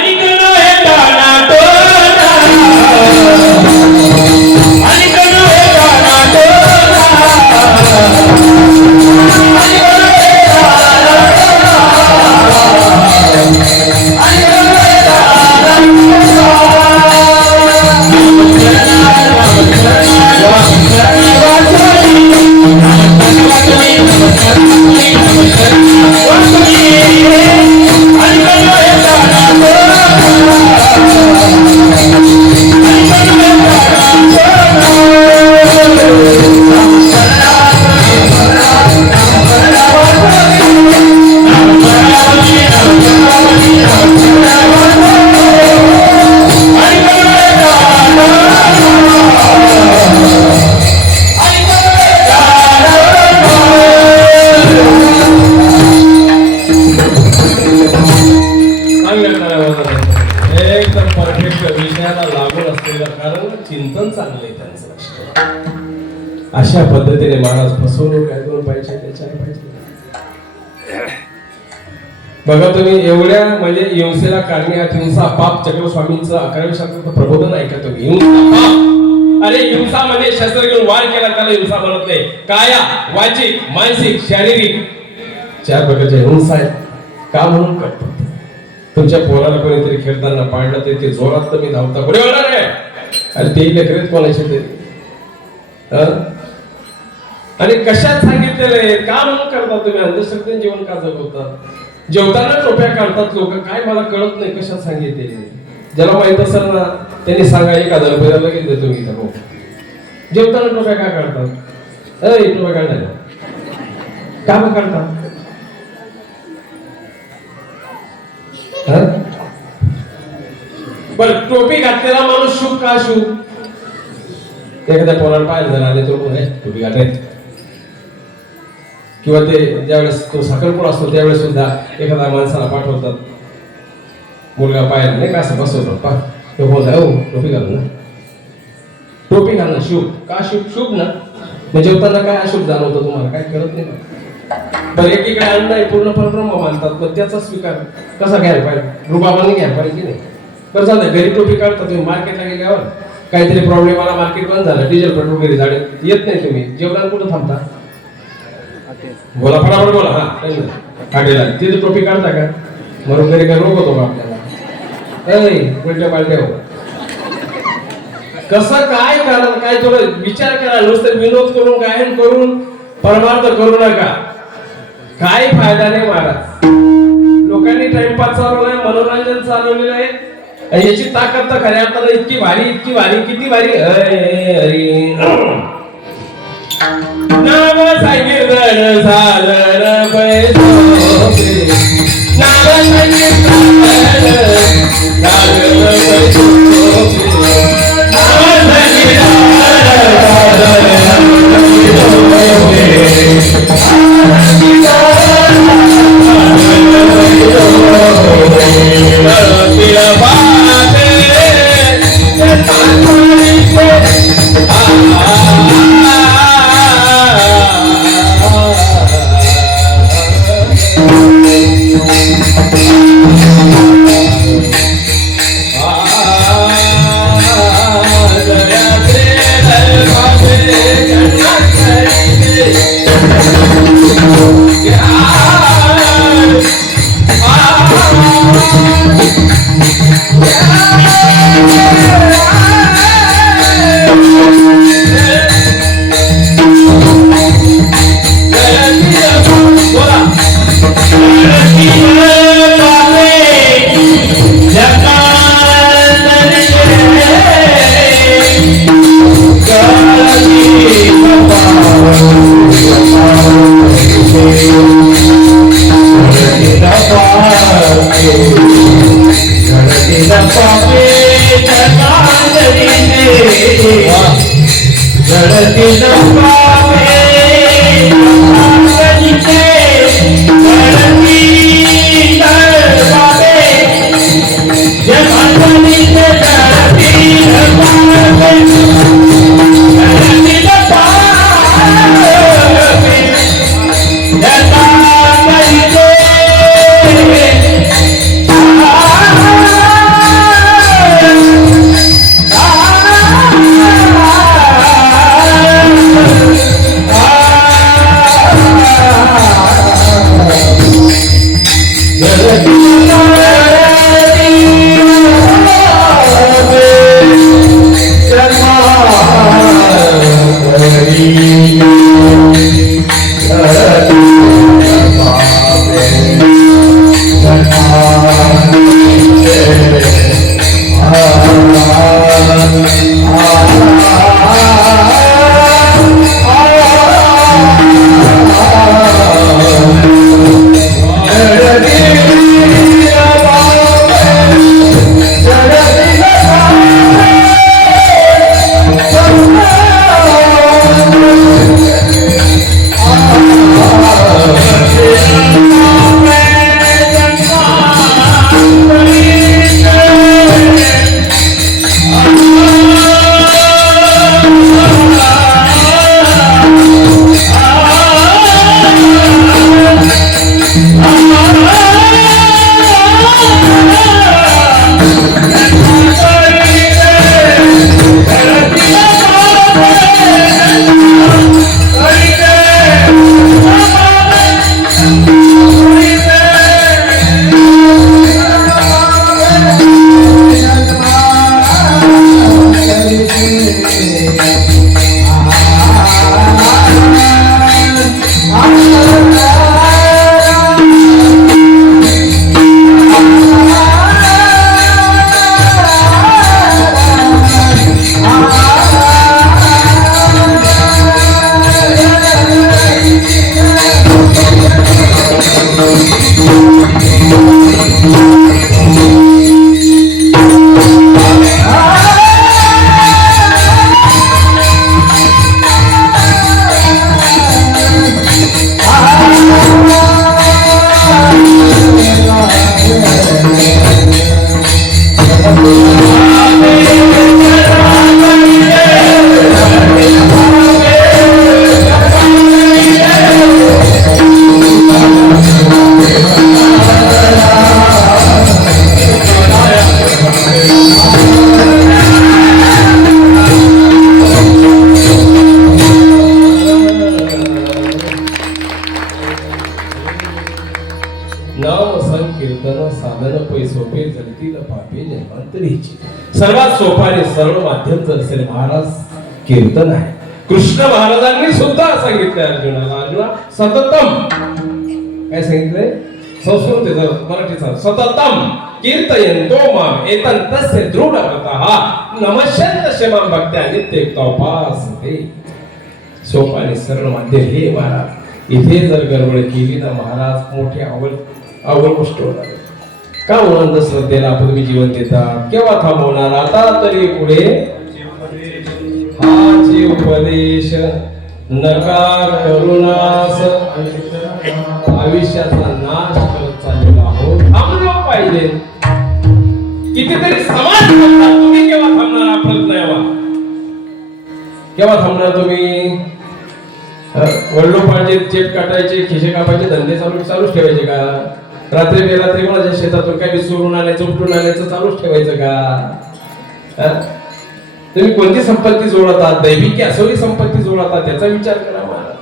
एकदम परफेक्ट विषयाला लागून असलेलं कारण चिंतन चांगलं आहे त्यांचं. अशा पद्धतीने महाराज फसवणूक काय 2 पाहिजे त्याच्या पाहिजे. बघा तुम्ही एवढ्या म्हणजे हिंसेला कारण्यात हिंसा पाप. चक्रस्वामींचं 11व्या शतकाचं प्रबोधन ऐका तुम्ही. हिंसा पाप. अरे हिंसा म्हणजे शस्त्र घेऊन वार केला त्याला हिंसा म्हणत नाही. काया वाचिक मानसिक शारीरिक 4 प्रकारच्या हिंसा आहेत. का म्हणून करतो. तुमच्या पोराला कोणीतरी खेळताना पाडलं ते जोरात तुम्ही धावता, पुढे होणार आहे. अरे ते लेकरेत कोणाचे तरी. आणि कशात सांगितलेलं आहे, का म्हणून करता तुम्ही. अंधश्रद्धेने जीवन का जगवता. जेवताना टोप्या काढतात लोक, काय मला कळत नाही कशात सांगितले. ज्याला माहित असेल ना त्यांनी सांगा, 1000 रुपये लगेच देतो मी इथं. जेवताना टोप्या का काढतात. टोप्या काढायला का मग काढतात. बर टोपी घातलेला माणूस शुभ का शुभ. एखाद्या पोराला पाहिलं जरा आणि तो टोपी घातली. किंवा ते ज्यावेळेस तो साखरपुडा असतो त्यावेळेस सुद्धा एखाद्या माणसाला पाठवतात, मुलगा पाहिला नाही का असं बसवतो, तो बोलता हो टोपी घाल ना. टोपी घालणं शुभ का शुभ. शुभ ना. म्हणजे जेवताना काय अशुभ जाणवतं तुम्हाला, काय कळत नाही. बरं एकीकडे अन्न आहे पूर्ण परब्रह्म मानतात, पण त्याचा स्वीकार कसा घ्यायला पाहिजे. रुबाबाने घ्यायला पाहिजे की नाही. बरं चालतंय घरी टोपी काढता तुम्ही, मार्केटला गेल्यावर काहीतरी प्रॉब्लेम आला, मार्केट बंद झालं, डिझेल पेट्रोल वगैरे झाले, येत नाही तुम्ही जेवणाला कुठं थांबता. बोला फटाफट बोला. हा काढलेला तिथे टोपी काढता का. म्हणून घरी काय रोग होतो का आपल्याला. उलट्या पालट्या हो. कसं काय करा, काय थोडं विचार करा. नुसतं विनोद करून गायन करून परमार्थ करू नका. काय फायदा नाही महाराज. लोकांनी टाइमपास चालवलाय, मनोरंजन चालवलेलं आहे. आणि याची ताकद तर खऱ्या अर्थानं इतकी भारी, इतकी भारी, किती भारी. हरी नाम सांगितलं झालं पैसे, नाम सांगितलं झालं पैसे, नाम भक्तीची सर्वात सोपा आणि सरळ माध्यम जर असेल महाराज कीर्तन आहे. कृष्ण महाराजांनी सुद्धा सांगितलं अर्जुनाला, अर्जुना सततम काय सांगितलंय संस्कृत मराठीचा सततम कीर्तयन्तो माम एतन्तस्य दृढव्रतः नमस्यन्त शमं भक्त्या नित्ययुक्तोपासते. सोपा आणि सरळ माध्यम हे महाराज. इथे जर गडबड केली ना महाराज मोठी आवड गोष्ट होणार. का होणार? श्रद्धेला आपण तुम्ही जीवन देता केव्हा थांबवणार? आता तरी पुढे हाचे उपदेश नकार करुणास आयुष्याचा नाश करत चाललेला आहोत. थांबलो पाहिजे. कितीतरी समाज थांबतात, तुम्ही केव्हा थांबणार? आपलं नाही केव्हा थांबणार तुम्ही? वडलोपार्जित चेप काटायचे खिशे कापायचे धंदे चालूच ठेवायचे का? रात्री बेरात्री कोणाच्या शेतातून काही चोरून आणायचं उपटून आणायचं चालूच ठेवायचं का? तुम्ही कोणती संपत्ती जोडतात? दैविक की असोली संपत्ती जोडतात त्याचा विचार करा मला.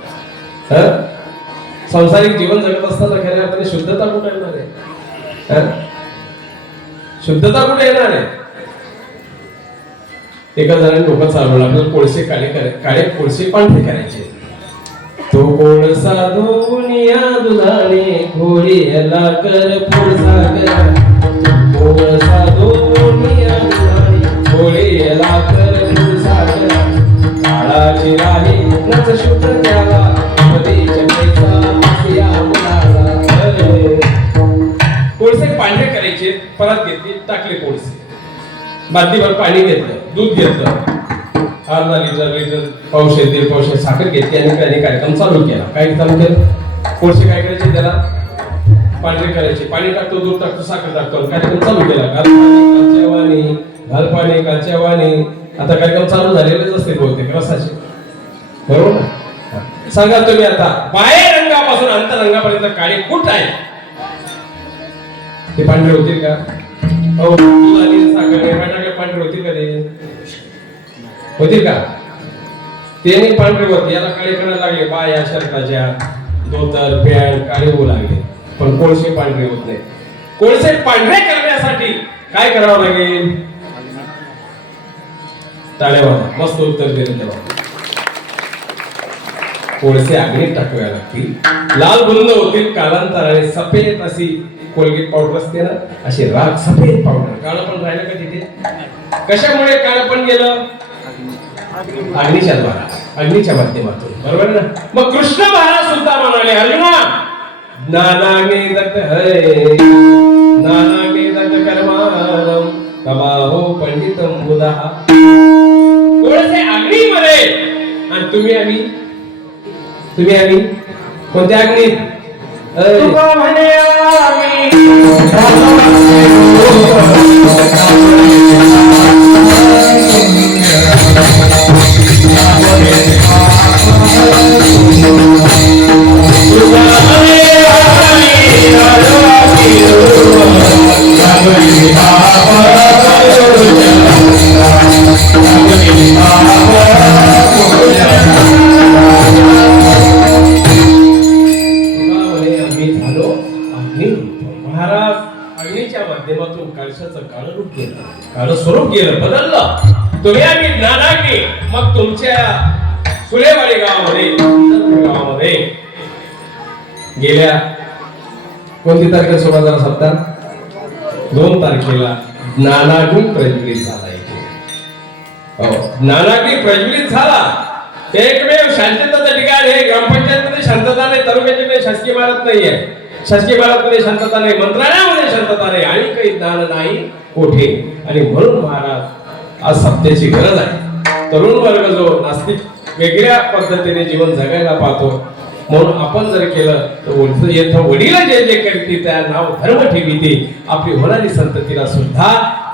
संसारिक जीवन जगत असताना खऱ्या अर्थाने शुद्धता कुठे येणार आहे? शुद्धता कुठे येणार आहे? एका जणांनी डोकं चालवलं आपल्याला कोळसे काळे कोळसे पांढरे करायचे. तो कोळसा दुनिया दुधाने घोडीला कर पुढचा करा. कोळसा दुनिया दुधाने घोडीला कर पुढचा करा. काळाची राही नच शुद्ध त्याला उपदेश पैसा आसिया मुलाला. कोळसे पांढरे करायचे, परत घेतली टाकले कोळसे, बादलीभर पाणी घेतलं, दूध घेतलं, अर्धा लिटर पावशे 1.5 पावशे साखर घेतली आणि त्याने कार्यक्रम चालू केला. काय चालू केलं? कोळसे काय करायचे? त्याला पांढरे करायचे. पाणी टाकतो, दूध टाकतो, साखर टाकतो, कार्यक्रम चालू केला. घाल पाणी कालच्या वाणी. आता कार्यक्रम चालू झालेलेच असते बहुतेक रसाचे, बरोबर ना? सांगा तुम्ही आता बाह्य रंगापासून अंतरंगापर्यंत काळे कुठ आहे? ते पांढरे होतील का? हो, दूध आणि साखर पांढरे होतील का? ते होतील का? ते पांढरे होते. याला काळे करायला लागले. बाया शर्टाच्या धोतर पॅन्ट काळे होऊ लागले, पण कोळसे पांढरे होत नाही. कोळसे पांढरे करण्यासाठी काय करावं लागेल? टाळ्या वाजवा. मस्त उत्तर दिलं तेव्हा. कोळसे अग्नीत टाकाव्या लागतील, लाल बुंद होतील, कालांतराने सफेद अशी कोलगेट पावडर असते ना, अशी राग सफेद पावडर. काळं पण राहिलं का तिथे? कशामुळे काळं पण गेलं? अग्नीच्या द्वारा, अग्नीच्या माध्यमातून, बरोबर ना? मग कृष्ण महाराज सुद्धा म्हणाले, अर्जुना नानाग्नी दत्त हरे नानाग्नी दत्त कर्मारम तमाहो पंडितम बुधा. कोळसे अग्नीमध्ये आणि तुम्ही आम्ही कोणत्या अग्नीत? तुका म्हणे महाराज अग्नीच्या माध्यमातून कळशाचं काळं रूप केलं, काळं स्वरूप केलं, बदललं. तुम्ही आम्ही ज्ञानाग्नी. मग तुमच्या सुलेवाडी गावामध्ये गेल्या कोणती तारखेला 16 2 तारखेला ज्ञानाग्नी प्रज्वलित झाला. ज्ञानाग्नी प्रज्वलित झाला. एकमेव शांततेचं ठिकाण हे ग्रामपंचायतमध्ये शांतता नाही, तालुक्याची शासकीय इमारत नाहीये, शासकीय इमारतमध्ये शांतता नाही, मंत्रालयामध्ये शांतता नाही, आणि काही ज्ञान नाही कोठे. आणि म्हणून महाराज आज सत्याची गरज आहे. तरुण वर्ग जो नास्तिक वेगळ्या पद्धतीने जीवन जगायला पाहतो, म्हणून आपण जर केलं तर वडील जे जे करते त्या नाव धर्म ठेवीते. आपली होणारी संततीला सुद्धा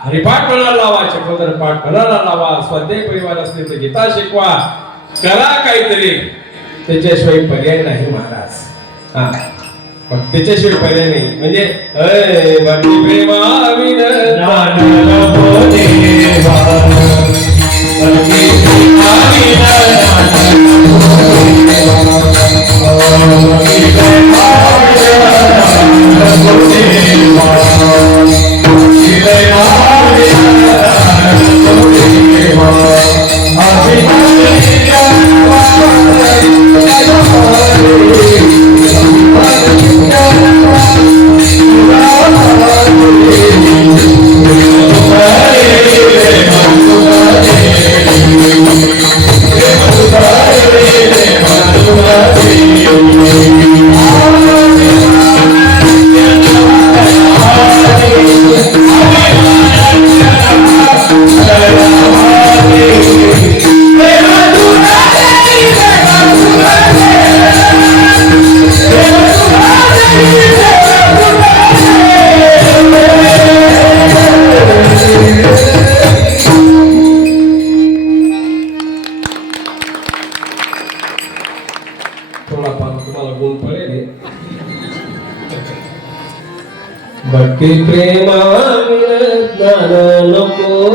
हरिपाठ म्हणायला लावा, चक्रधर पाठ म्हणायला लावा, स्वाध्याय परिवार असले तर गीता शिकवा, करा काहीतरी. त्याच्याशिवाय पर्याय नाही महाराज. हा, त्याच्याशिवाय पर्याय नाही. म्हणजे भक्ती प्रेमाविन ज्ञान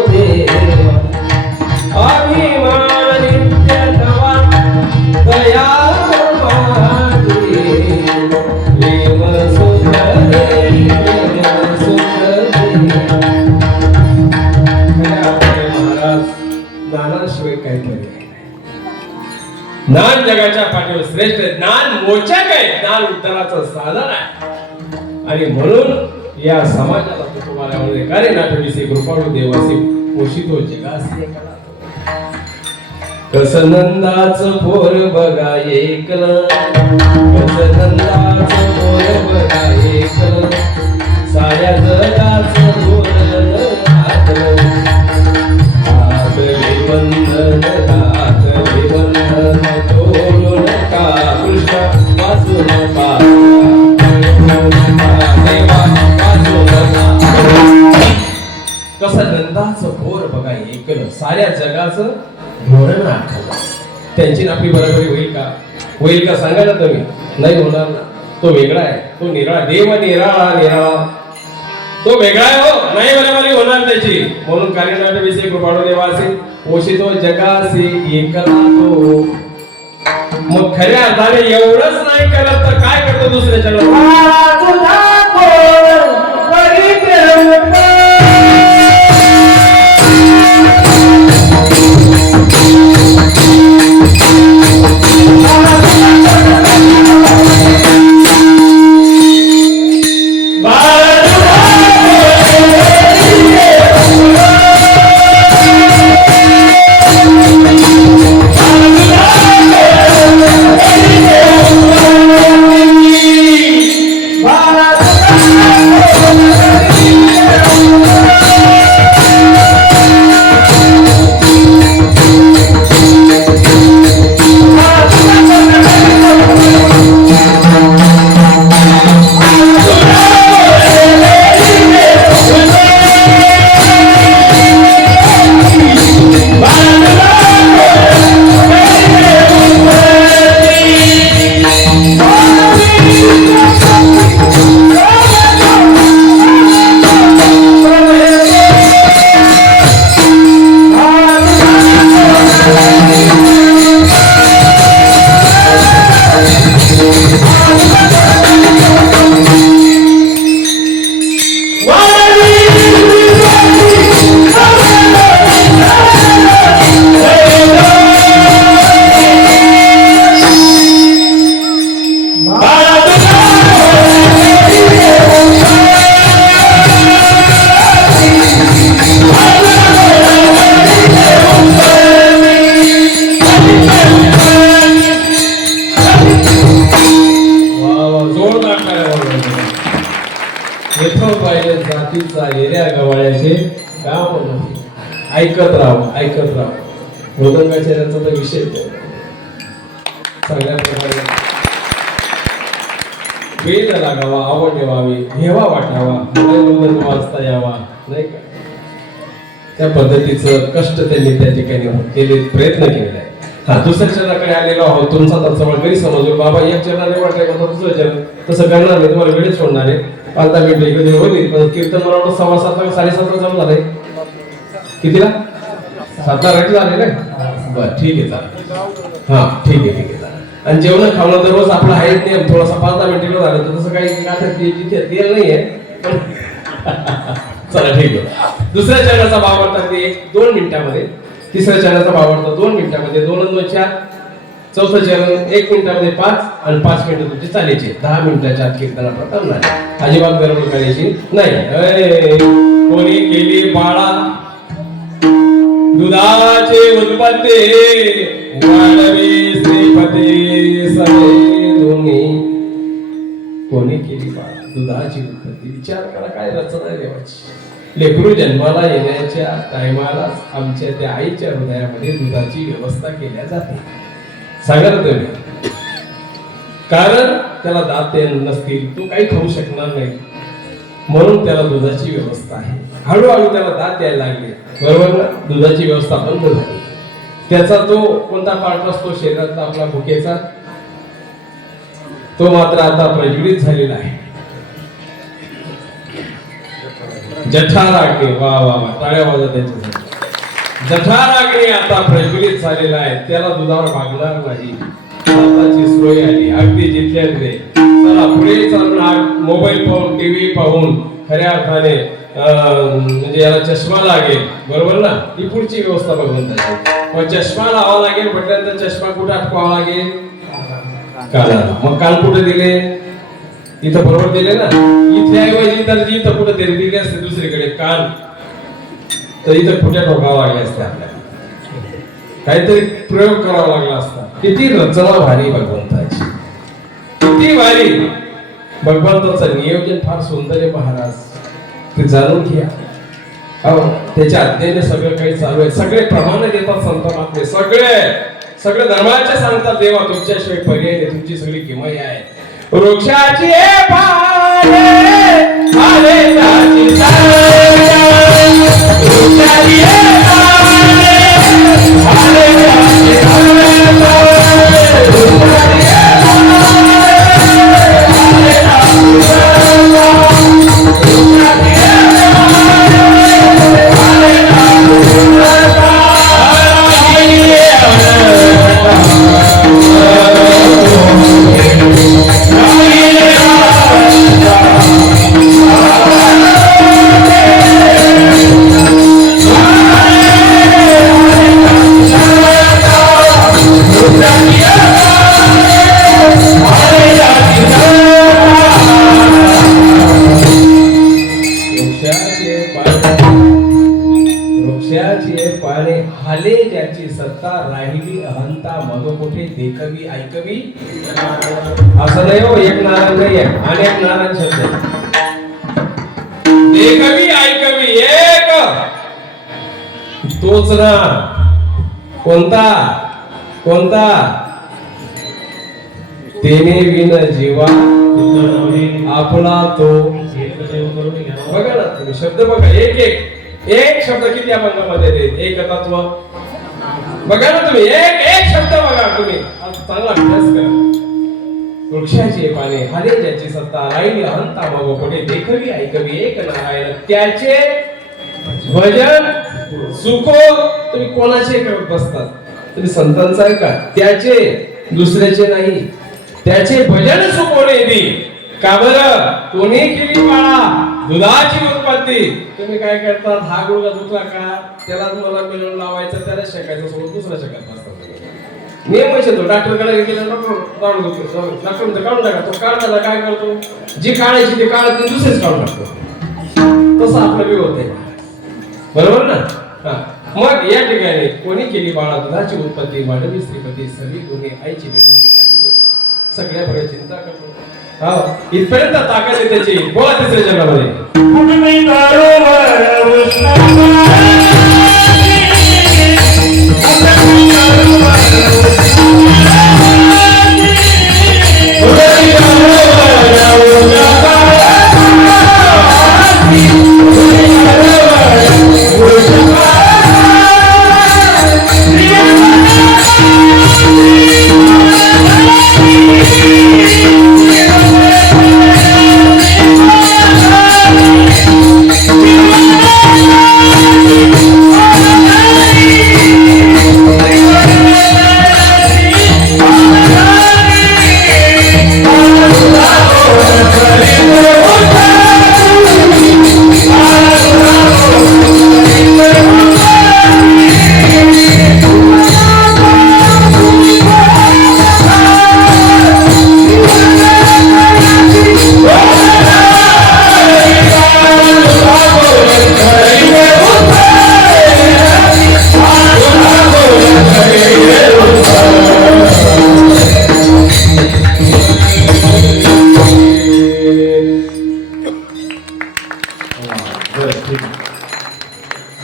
देवा अभिमान नित्य नवा दया माझी प्रेम सुंदर प्रेम सुंदर महाराज ज्ञानाशिवाय काय पर्याय नाही. ज्ञान जगाच्या पाठीवर श्रेष्ठ आहे. ज्ञान मोचक आहे. ज्ञान उद्धाराचं साधन आहे. आणि म्हणून या समाजाला तुम्हाला म्हणजे कार्य नाटविसे कृपाळू देवासी पोषितो जगासी कस नंदाच पोर बघा एकल कस नंदाच पोर बघा एकल साऱ्या जगाच धोरण हातले बंधन हातले बंधन तोडू नका कृष्ण वाचू नका कसं नंदाचं पोर बघा एकलं साऱ्या जगाचं धोरण आखलं. त्यांची आपली बरोबरी होईल का? होईल का सांगा ना तुम्ही? नाही होणार ना. तो वेगळा आहे. तो निराळा देव निराळा निराळा तो वेगळा आहे. हो नाही बरोबरी होणार त्याची. म्हणून कार्यनाटविषयी कृपाळू देवासी पोषितो जगासी एकला तो. मग खऱ्या अर्थाने एवढंच नाही करत तर काय करतो दुसऱ्याच्या जातीचा एरिया गवाळ्याचे गाव ऐकत राहा. मृदंगाचार्यांचा तर विषय चांगल्या प्रकारे वेद लागावा, आवड व्हावी, हेवा वाटावा, मृदंग वाजता यावा, नाही का? त्या पद्धतीचं कष्ट त्यांनी त्या ठिकाणी केले, प्रयत्न केलेला आहे. हा दुसऱ्या चरणाकडे आलेलो आहोत. तुमचा तत्सवळ घरी समजू बाबा एक चरणाने वाटलं का दुसरं चरण तसं करणार नाही. तुम्हाला वेळच सोडणार आहे. 5-10 मिनिटं इकडे होईल. पण कीर्तन मला वाटतं 7:15 7:30 चालू झालंय. कितीला? 7:00 झाले ना? बरं ठीक आहे चालेल. हा ठीक आहे चालेल. आणि जेवण खावणं दररोज आपलं आहे नियम. थोडासा 5-10 मिनिटं झालं तर तसं काही तिथे तेल नाहीये. चला ठीक आहे. दुसऱ्या चरणाचा भाव वाटतात ते 1-2 मिनिटामध्ये. तिसऱ्या चरणाचा भाव वाटतो 2 मिनिटामध्ये. 2-2-4. चौथं चरण 1 मिनिटामध्ये 5 आणि 5 मिनिटं तुमचे चालायचे. 10 मिनिटाच्या आत कीर्तनाचा करणार. अजिबात गडबड करायची नाही. कोणी केली बाळा दुधाचे उत्पत्ती वाढवी श्रीपती सगळे दोन्ही. कोणी केली बाळा दुधाची उत्पत्ती. विचार करा काय रचना आहे देवाची. लेकरू जन्माला येण्याच्या टायमाला आमच्या त्या आईच्या हृदयामध्ये दुधाची व्यवस्था केल्या जाते. सांगा ना तुम्ही. कारण त्याला दात नसतील, तो काही खाऊ शकणार नाही, म्हणून त्याला दुधाची व्यवस्था आहे. हळूहळू त्याला दात यायला लागले, बरोबर ना? दुधाची व्यवस्था बंद झाली. त्याचा तो कोणता पार्ट असतो शरीरातला आपला भुकेचा, तो मात्र आता प्रज्वलित झालेला आहे. जठाराग्नी, वा वा वा, टाळ्या वाजवा त्यांच्यासाठी. जठाराग्नी आता प्रज्वलित झालेला आहे, त्याला दुधावर भागणार नाही. आताची सोय आली अगदी जिथल्या तिथे. चला पुढे चालून मोबाईल पाहून, टीव्ही पाहून खऱ्या अर्थाने म्हणजे याला चष्मा लागेल, बरोबर ना? ही पुढची व्यवस्था भगवंताची. मग चष्मा लावा लागेल म्हटल्यानंतर चष्मा कुठे अटकावा लागेल? कानाला. मग कान कुठे दिले? इथं बरोबर दिले ना. इथे ऐवजी तर इथं कुठे तरी दिले असते दुसरीकडे कान, तर इथं कुठे ठोकावं लागले असते आपल्याला, काहीतरी प्रयोग करावा लागला असता. किती रचना भारी भगवंताची, किती भारी भगवंताचं नियोजन, फार सुंदर आहे महाराज. ते जाणून घ्या. त्याच्या आज्ञेने सगळं काही चालू आहे. सगळे प्रमाण देतात संत महात्मे, सगळे धर्माचे सांगतात. देवा तुमच्याशिवाय पर्याय नाही, तुमची सगळी किमया आहे. वृक्षाची पाने आले जाती वृक्षाची पाने आले पाने हाले ज्याची सत्ता राहिली अहंता मग कुठे देखवी ऐकवी. असं नाही हो, एक नारायण नाही आहे, अनेक नारायण शब्द. देखवी ऐकवी एक तोच ना. कोणता कोणता? तेने विन जीवा आपला तो. बघा ना तुम्ही शब्द बघा, एक शब्द किती अभंगामध्ये एक तत्व. बघा ना तुम्ही, एक शब्द बघा तुम्ही, चांगला अभ्यास करा. वृक्षाची पाने हाले ज्याची सत्ता राहिली अहंता मग कुठे देखवी ऐकवी एक नारायण त्याचे भजन सुखो. तुम्ही कोणाचे करत बसतात? तुम्ही संतांचा आहे का? त्याचे, दुसऱ्याचे नाही. त्याचे भजन सुखोने दी. का बरं? कोणी केली बाळा दुधाची उत्पत्ती. तुम्ही काय करतात? हा गुळगा धुतला का त्याला तुम्हाला मिळून लावायचं, त्याला शेकायचं, सोडून दुसरा शेकत नसतात. नियम आहे तो. डॉक्टरकडे गेला, डॉक्टर म्हणतो काढून टाका. तो काढताना काय करतो? जी काढायची ते काढत नाही, दुसरेच काढून टाकतो. तसं आपलं बी होतंय, बरोबर ना? मग या ठिकाणी कोणी केली बाळा दुधाची उत्पत्ती मांडवी श्रीपती सगळी गुन्हे आईची लेखी काढली सगळ्या बऱ्या चिंता करतो. इथपर्यंत ताकद आहे त्याची. बोला तिसऱ्या जगामध्ये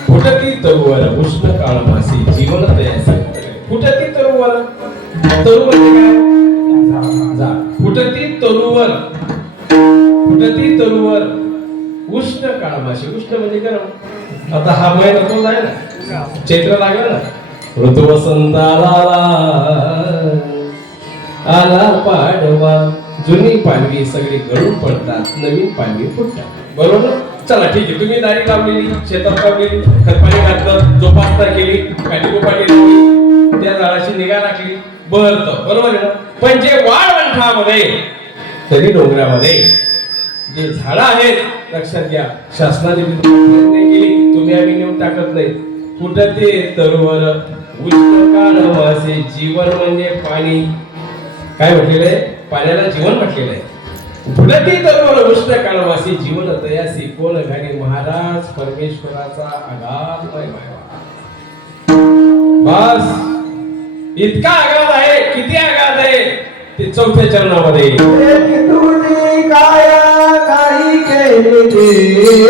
फुटती तरुवर उष्ण काळमासी जीवन तयासी. फुटती तरुवर, तरू म्हणजे काय? झाड. फुटती तरुवर, फुटती तरुवर उष्ण काळमासी. उष्ण म्हणजे गरम. आता हा महिना तो आहे ना, चैत्र लागला ना, ऋतू वसंत आला पाडवा. जुनी पालवी सगळी गळून पडतात, नवीन पालवी फुटतात, बरोबर. चला ठीक आहे, तुम्ही दारी लावलेली, शेतात लावलेली, खतपाणी घातलं, जोपासना केली, काठीकोपाटी लावली, त्या झाडाची निगा राखली, बरोबर आहे ना. पण जे वाळवंटामध्ये तरी डोंगरामध्ये जे झाडं आहेत लक्षात घ्या, शासनाने केली, तुम्ही आम्ही नेऊन टाकत नाही. कुठं ते तरुवर उष्णकाळवासे जीवन म्हणजे पाणी, काय म्हटलेलं आहे, पाण्याला जीवन म्हटलेलं आहे. फुलती तरुवर उष्णकाळवासी जीवन तयासी कोण घाली महाराज परमेश्वराचा आघात बस. इतका आघात आहे, किती आघात आहे ते चौथ्या चरणामध्ये. काही केले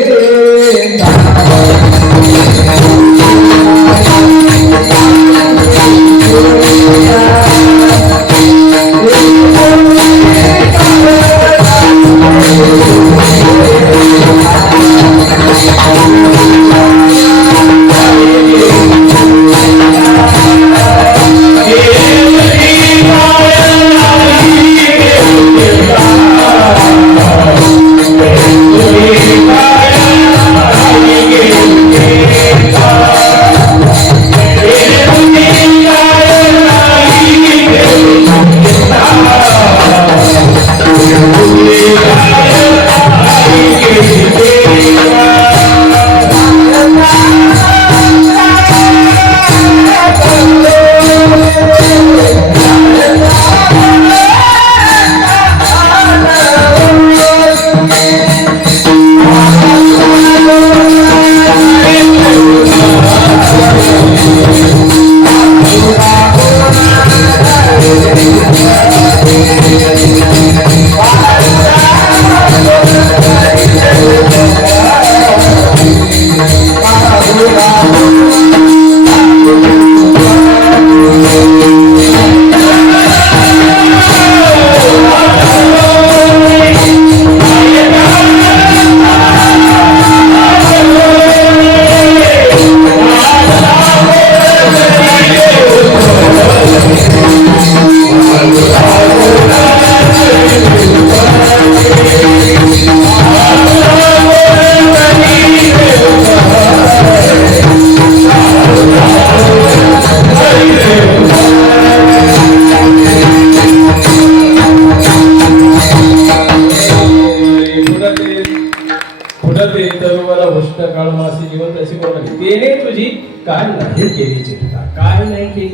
काय नाही केली चिंता, काय नाही केली.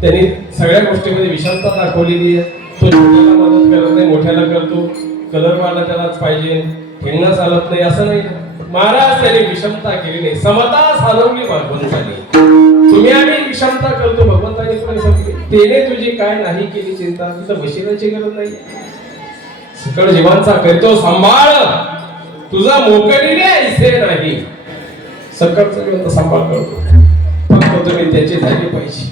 त्यांनी सगळ्या गोष्टीमध्ये विषमता दाखवलेली आहे. तो छोट्याला मदत करत नाही, मोठ्याला करतो. कलर वाला त्यालाच पाहिजे, ठेंगणं चालत नाही असं नाही. महाराज त्यांनी विषमता केली नाही, समता साधवली भगवंताने. तुम्ही आम्ही विषमता करतो, भगवंताने पण सांगितले तेने तुझी काय नाही केली चिंता. तिथं बशिराची गरज नाही. सकळ जीवांचा करतो सांभाळ, तुझा मोकळीने ऐसे नाही. सकळचा जीवन सांभाळ करतो, फक्त तुम्ही त्याची झाली पाहिजे,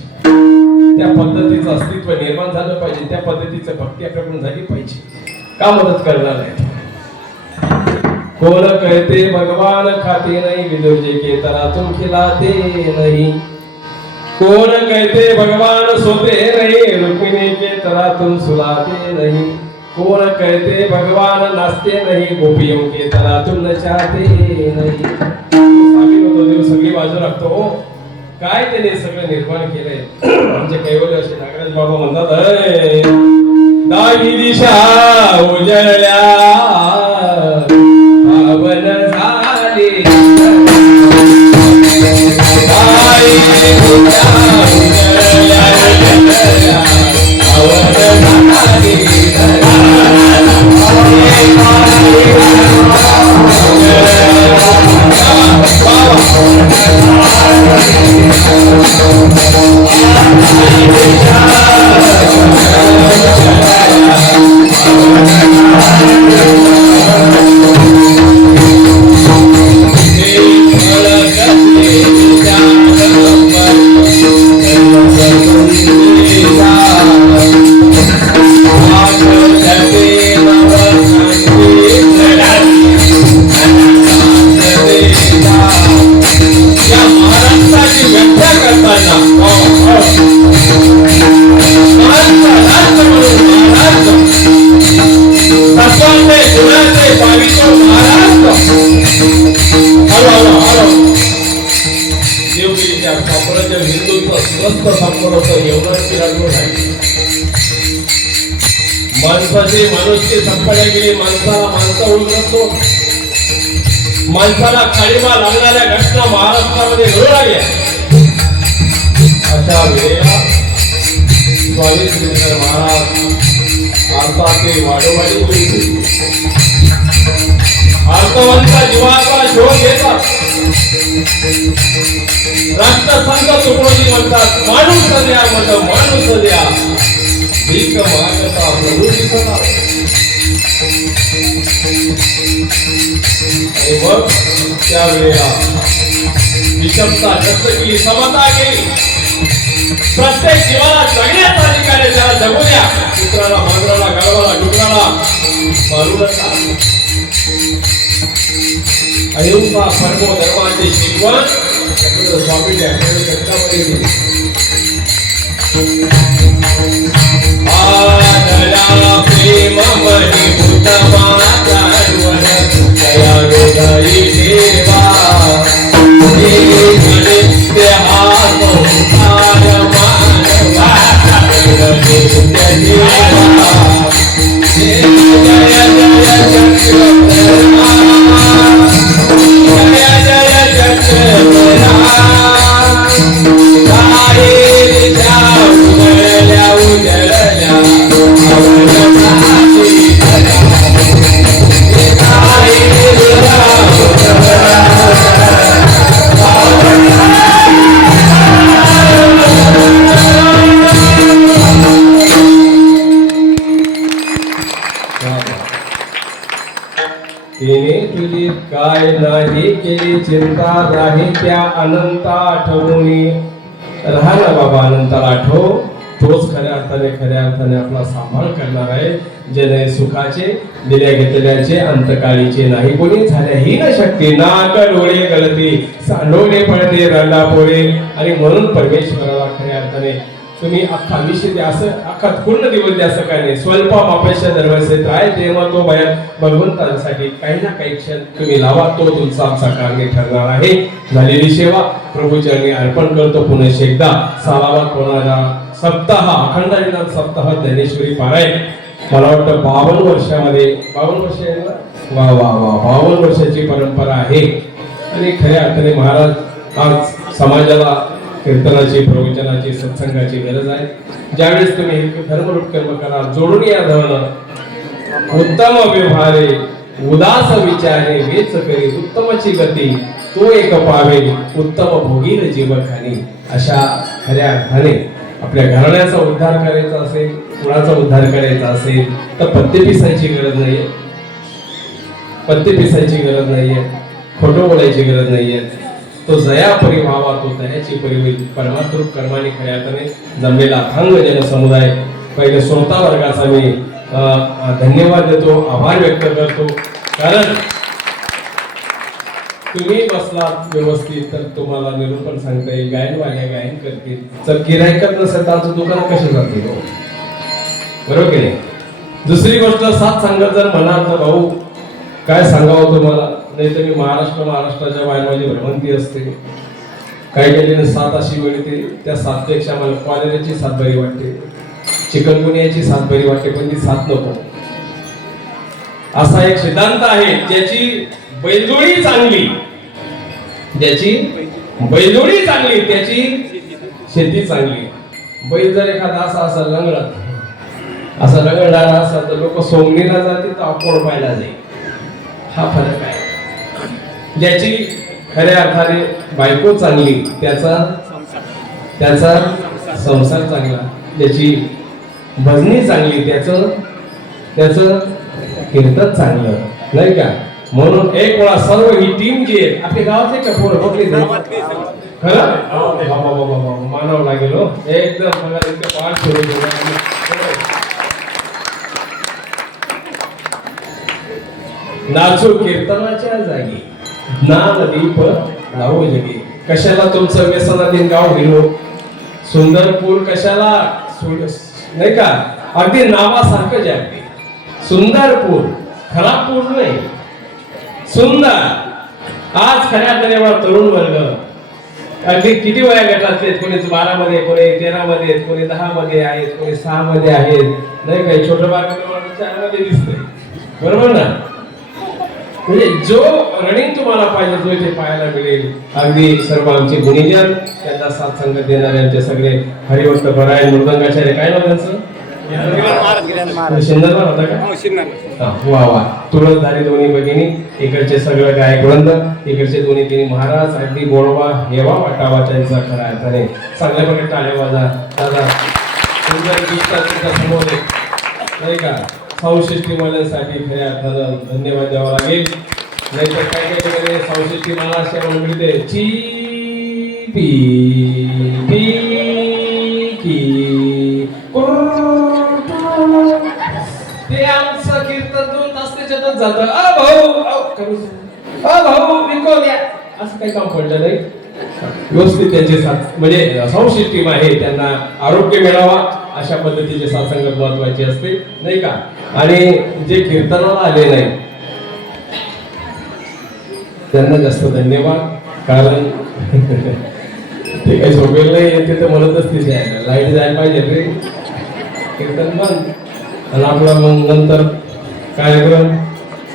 त्या पद्धतीचं अस्तित्व निर्माण झालं पाहिजे, त्या पद्धतीचं भक्ती आपल्याकडून झाली पाहिजे. का मदत करणार नाही? कोण कहते भगवान खाते नहीं, विदुरजी के तरह तुम खिलाते नहीं. कोण कहते भगवान सोते नहीं, रुक्मिणी के तरह तुम सुलाते नहीं. कोण कहते भगवान नाचते नहीं, गोपियों के तरह तुम नचाते नहीं. देव सगळी बाजू लागतो. काय त्याने सगळं निर्माण केलंय. आमचे कैवल्य असे नागराज बाबा म्हणतात, दाही दिशा उजळल्या पावन झाले, दाही दिशा उजळल्या पावन झाले. या महाराष्ट्राच्या देवगिरीच्या साम्राज्य हिंदूचं स्वस्त संपवतं एवढं चिरागून आहे. माणसाची मनुष्य संपल्या गेली, माणसाला माणसं उलगडतो. माणसाला काळीमा लागणाऱ्या घटना महाराष्ट्रामध्ये घडू लागल्या. अशा वेळेला स्वामी श्रीधर महाराज अर्थात वाढोवाढी होईल. अर्थवंत जीवाचा शोध घेतात. राष्ट्रसंत तुकडोजी म्हणतात, माणूस द्या मत माणूस द्या, भीक मागता प्रभू दिसता. आणि मग त्यावेळेला विषमता नष्ट केली, समता केली. प्रत्येक जीवाला जगण्याचा अधिकार आहे, त्याला जगू द्या. कुत्राला मांजराला गाढवाला डुकराला मारू नका. अहिंसा परमो धर्माची शिकवण स्वामी चर्चामध्ये दिली. आदरा प्रेम मनी भूतमा जाणवन दयाळु हरी देवा. हे नित्य हा संसार मानवा नित्य देवा. जय जय तिने तुझी काय नाही केली चिंता राही त्या अनंत आठवणी. राहा ना बाबा, अनंताला आठव. तोच खऱ्या अर्थाने आपला सांभाळ करणार आहे. जने सुखाचे दिल्या घेतल्याचे अंतकाळीचे नाही कोणी झाल्याही न शक्ती. नाक डोळे गळती सांडोळे पडते रंडा पोळे. आणि म्हणून परमेश्वराला खऱ्या अर्थाने तुम्ही अख्खा आयुष्य द्या, असं अख्खा पूर्ण दिवस द्या, असं काही नाही. स्वल्प अपेक्षा दरवर्षी आहे तेव्हा तो भगवंतांसाठी काही ना काही क्षण तुम्ही लावा. तो तुमचा साकारणे ठरणार आहे. झालेली सेवा प्रभूचरणी अर्पण करतो. पुन्हा एकदा सालावात होणारा सप्ताह, अखंड हरिनाम सप्ताह ज्ञानेश्वरी पारायण मला वाटतं 52 वर्षामध्ये 52 वर्ष आहे ना, वा वा वा 52 वर्षाची परंपरा आहे. आणि खऱ्या अर्थाने महाराज आज समाजाला कीर्तनाची, प्रवचनाची, सत्संगाची गरज आहे. ज्यावेळेस तुम्ही धर्मरूपकर्म करा, जोडून या धन उत्तम व्यवहारे उदास विचारे वेच करी उत्तमची गती तो एक पावे उत्तम भोगील जीवखानी. अशा खऱ्या अर्थाने आपल्या घराण्याचा उद्धार करायचा असेल, कुणाचा उद्धार करायचा असेल तर पत्ते पिसायची गरज नाहीये. पत्ते पिसायची गरज नाहीये, खोटं बोलायची गरज नाहीये. तो जया परिभावा, तो दयाची परिवी परमात्रूप कर्माने खऱ्या अर्थाने जमलेला अथांग जनसमुदाय. पहिले श्रोता वर्गाचा मी धन्यवाद देतो, आभार व्यक्त करतो. कारण तुम्ही बसलात व्यवस्थित तर तुम्हाला निरूपण सांगता येईल, गायनवाल्या गायन करतील. तर गिरायकच नसेल तर आमचं दुकान कसे जातील, बरोबर की नाही. दुसरी गोष्ट, सात सांगत जर म्हणाल तर भाऊ काय सांगावं तुम्हाला, नाही तर मी महाराष्ट्राच्या बाहेर माझी भ्रमंती असते. काही गेले सात अशी वेळ येते, त्या सातपेक्षा मला कॉलेराची साथ बरी वाटते, चिकनगुनियाची साथ बरी वाटते, पण ती साथ नको. असा एक सिद्धांत आहे. ज्याची बैलजोडी चांगली, त्याची शेती चांगली. बैल जर एखादा असा लंगडणारा असा तर लोक सोंगणीला जातील तर अकोड पाहायला जाईल. हा फरक आहे. ज्याची खऱ्या अर्थाने बायको चांगली, त्याचा संसार चांगला. ज्याची भजनी चांगली, त्याचं कीर्तन चांगलं, नाही का. म्हणून एक वेळा सर्व ही टीम जी आहे आपल्या गावातले का पोरं बघले खरं मानावं लागेल हो. एकदम पाठ सुरू नाचू कीर्तनाच्या जागी, ज्ञान दीप लावू जगी. कशाला तुमचं व्यसनाधीन गाव गेलो, सुंदरपूर कशाला नाही का, अगदी नावासारखं जे अगदी सुंदरपूर, खराब पूर नाही, सुंदर. आज खऱ्या तरुण वर्ग अगदी किती वया गटातले आहेत, कोणी 12 मध्ये, कोणी 13 मध्ये आहेत, कोणी 10 मध्ये आहेत, कोणी 6 मध्ये आहेत, नाही काही छोटं बाळ 4 मध्ये दिसतंय, बरोबर ना? म्हणजे जो रनिंग तुम्हाला पाहिजे तो इथे पाहायला मिळेल. अगदी सर्व आमचे गुणीजन, त्यांना साथ संगत देणारे आमचे सगळे हरिभक्त परायण मृदंगाचार्य, काय नाव त्यांचं? शिंदरवार होता का? वा वा. तुळसधारी दोन्ही भगिनी, इकडचे सगळं गायक वृंद, इकडचे दोन्ही तिन्ही महाराज, अगदी गोडवा हेवा वाटावा त्यांचा खऱ्या अर्थाने. चांगल्या प्रकारे टाळ्या वाजा दादा. सुंदर दिसतात तुमच्या समोर आहे. नाही का? सौशिष्टी मालांसाठी खऱ्या अर्थानं धन्यवाद द्यावा लागेल. नाहीतर काय काय ठिकाणी सौशिष्टी माला अशा म्हणून मिळते ची पी पी की ते आमचं कीर्तन 2 तास त्याच्यातच जातं. भाऊ विकोल्या असं काही काम पडलं नाही. व्यवस्थित त्यांचे साथ म्हणजे सौशिष्टी आहे, त्यांना आरोग्य मिळावा अशा पद्धतीचे सत्संग महत्वाचे असते, नाही का? आणि जे कीर्तनाला आले नाही त्यांना जास्त धन्यवाद, कारण ते काही झोपेल नाही येते तर म्हणतच तिथे लाईट जायला पाहिजे रे, कीर्तन बंद आणि आपला मग नंतर कार्यक्रम,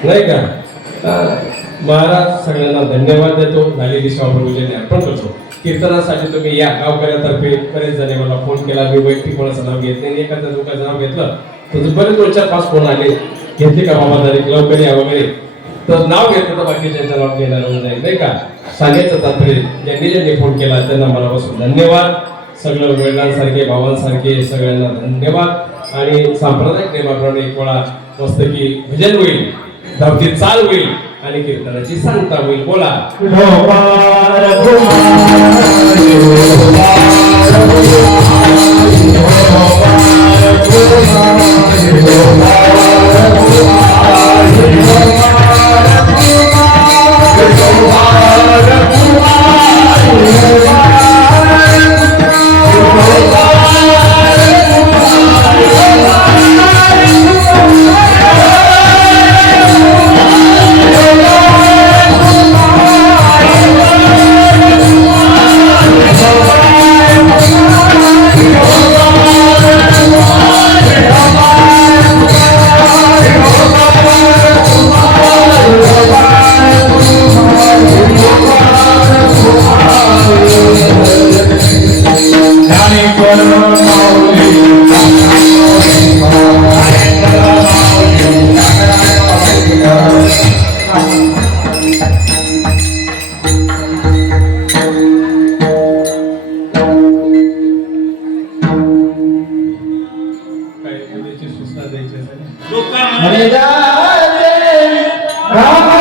नाही का? महाराज सगळ्यांना धन्यवाद देतो. झालेली शाहूप्रभूजीने अर्पण करतो. कीर्तनासाठी तुम्ही या गावकऱ्यातर्फे बरेच जण मला फोन केला. मी वैयक्तिक कोणाचं नाव घेत नाही, एखाद्या लोकांचं नाव घेतलं तर बरेच 2-4-5 फोन आले, घेतले का बाबा तारीख लवकर या वगैरे, तर नाव घेतलं तर बाकीच्यांचं नाव घेणार नाही, नाही का? सांगायचं तात्पर्य ज्यांनी फोन केला त्यांना मनापासून धन्यवाद. सगळं वडिलांसारखे भावांसारखे सगळ्यांना धन्यवाद. आणि सांप्रदायिक प्रेमाप्रमाणे एक वेळा मस्त की भजन होईल, धावती चाल होईल आणि कीर्तनाची सांगता होईल. बोला Rama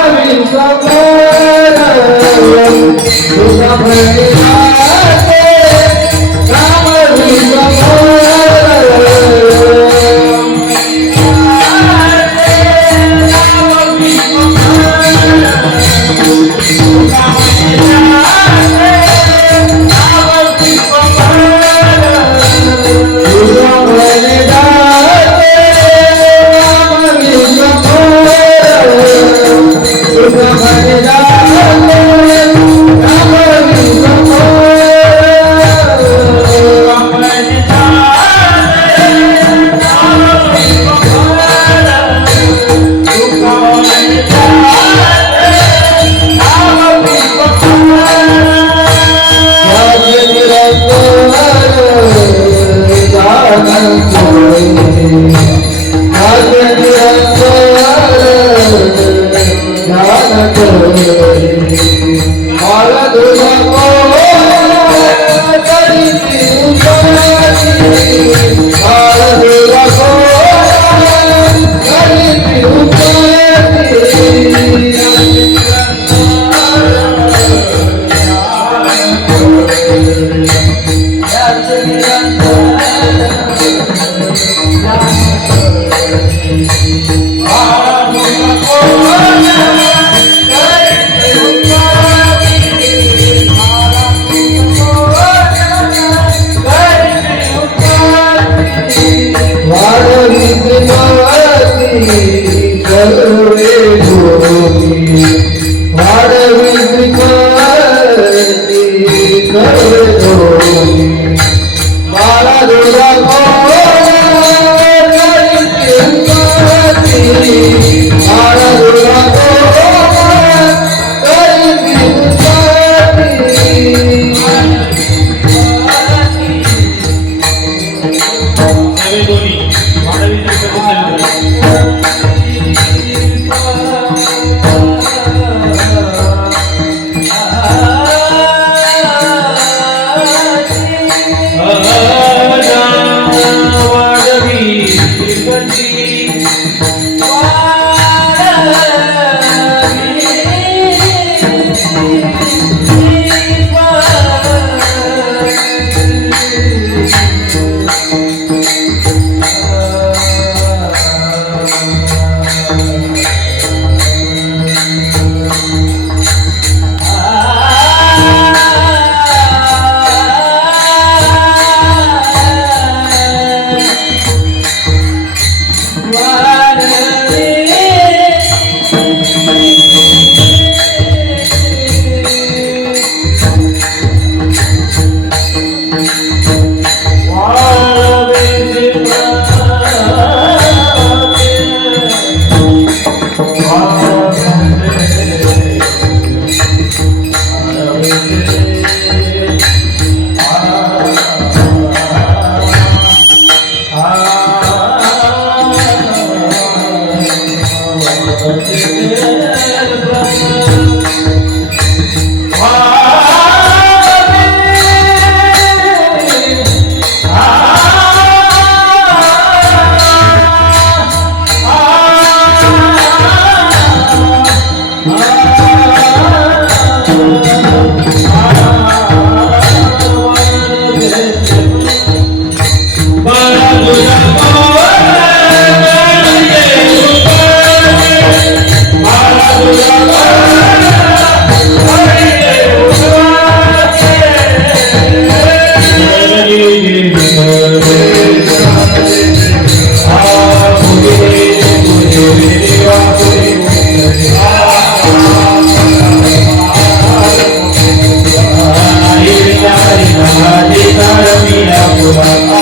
Hare Krishna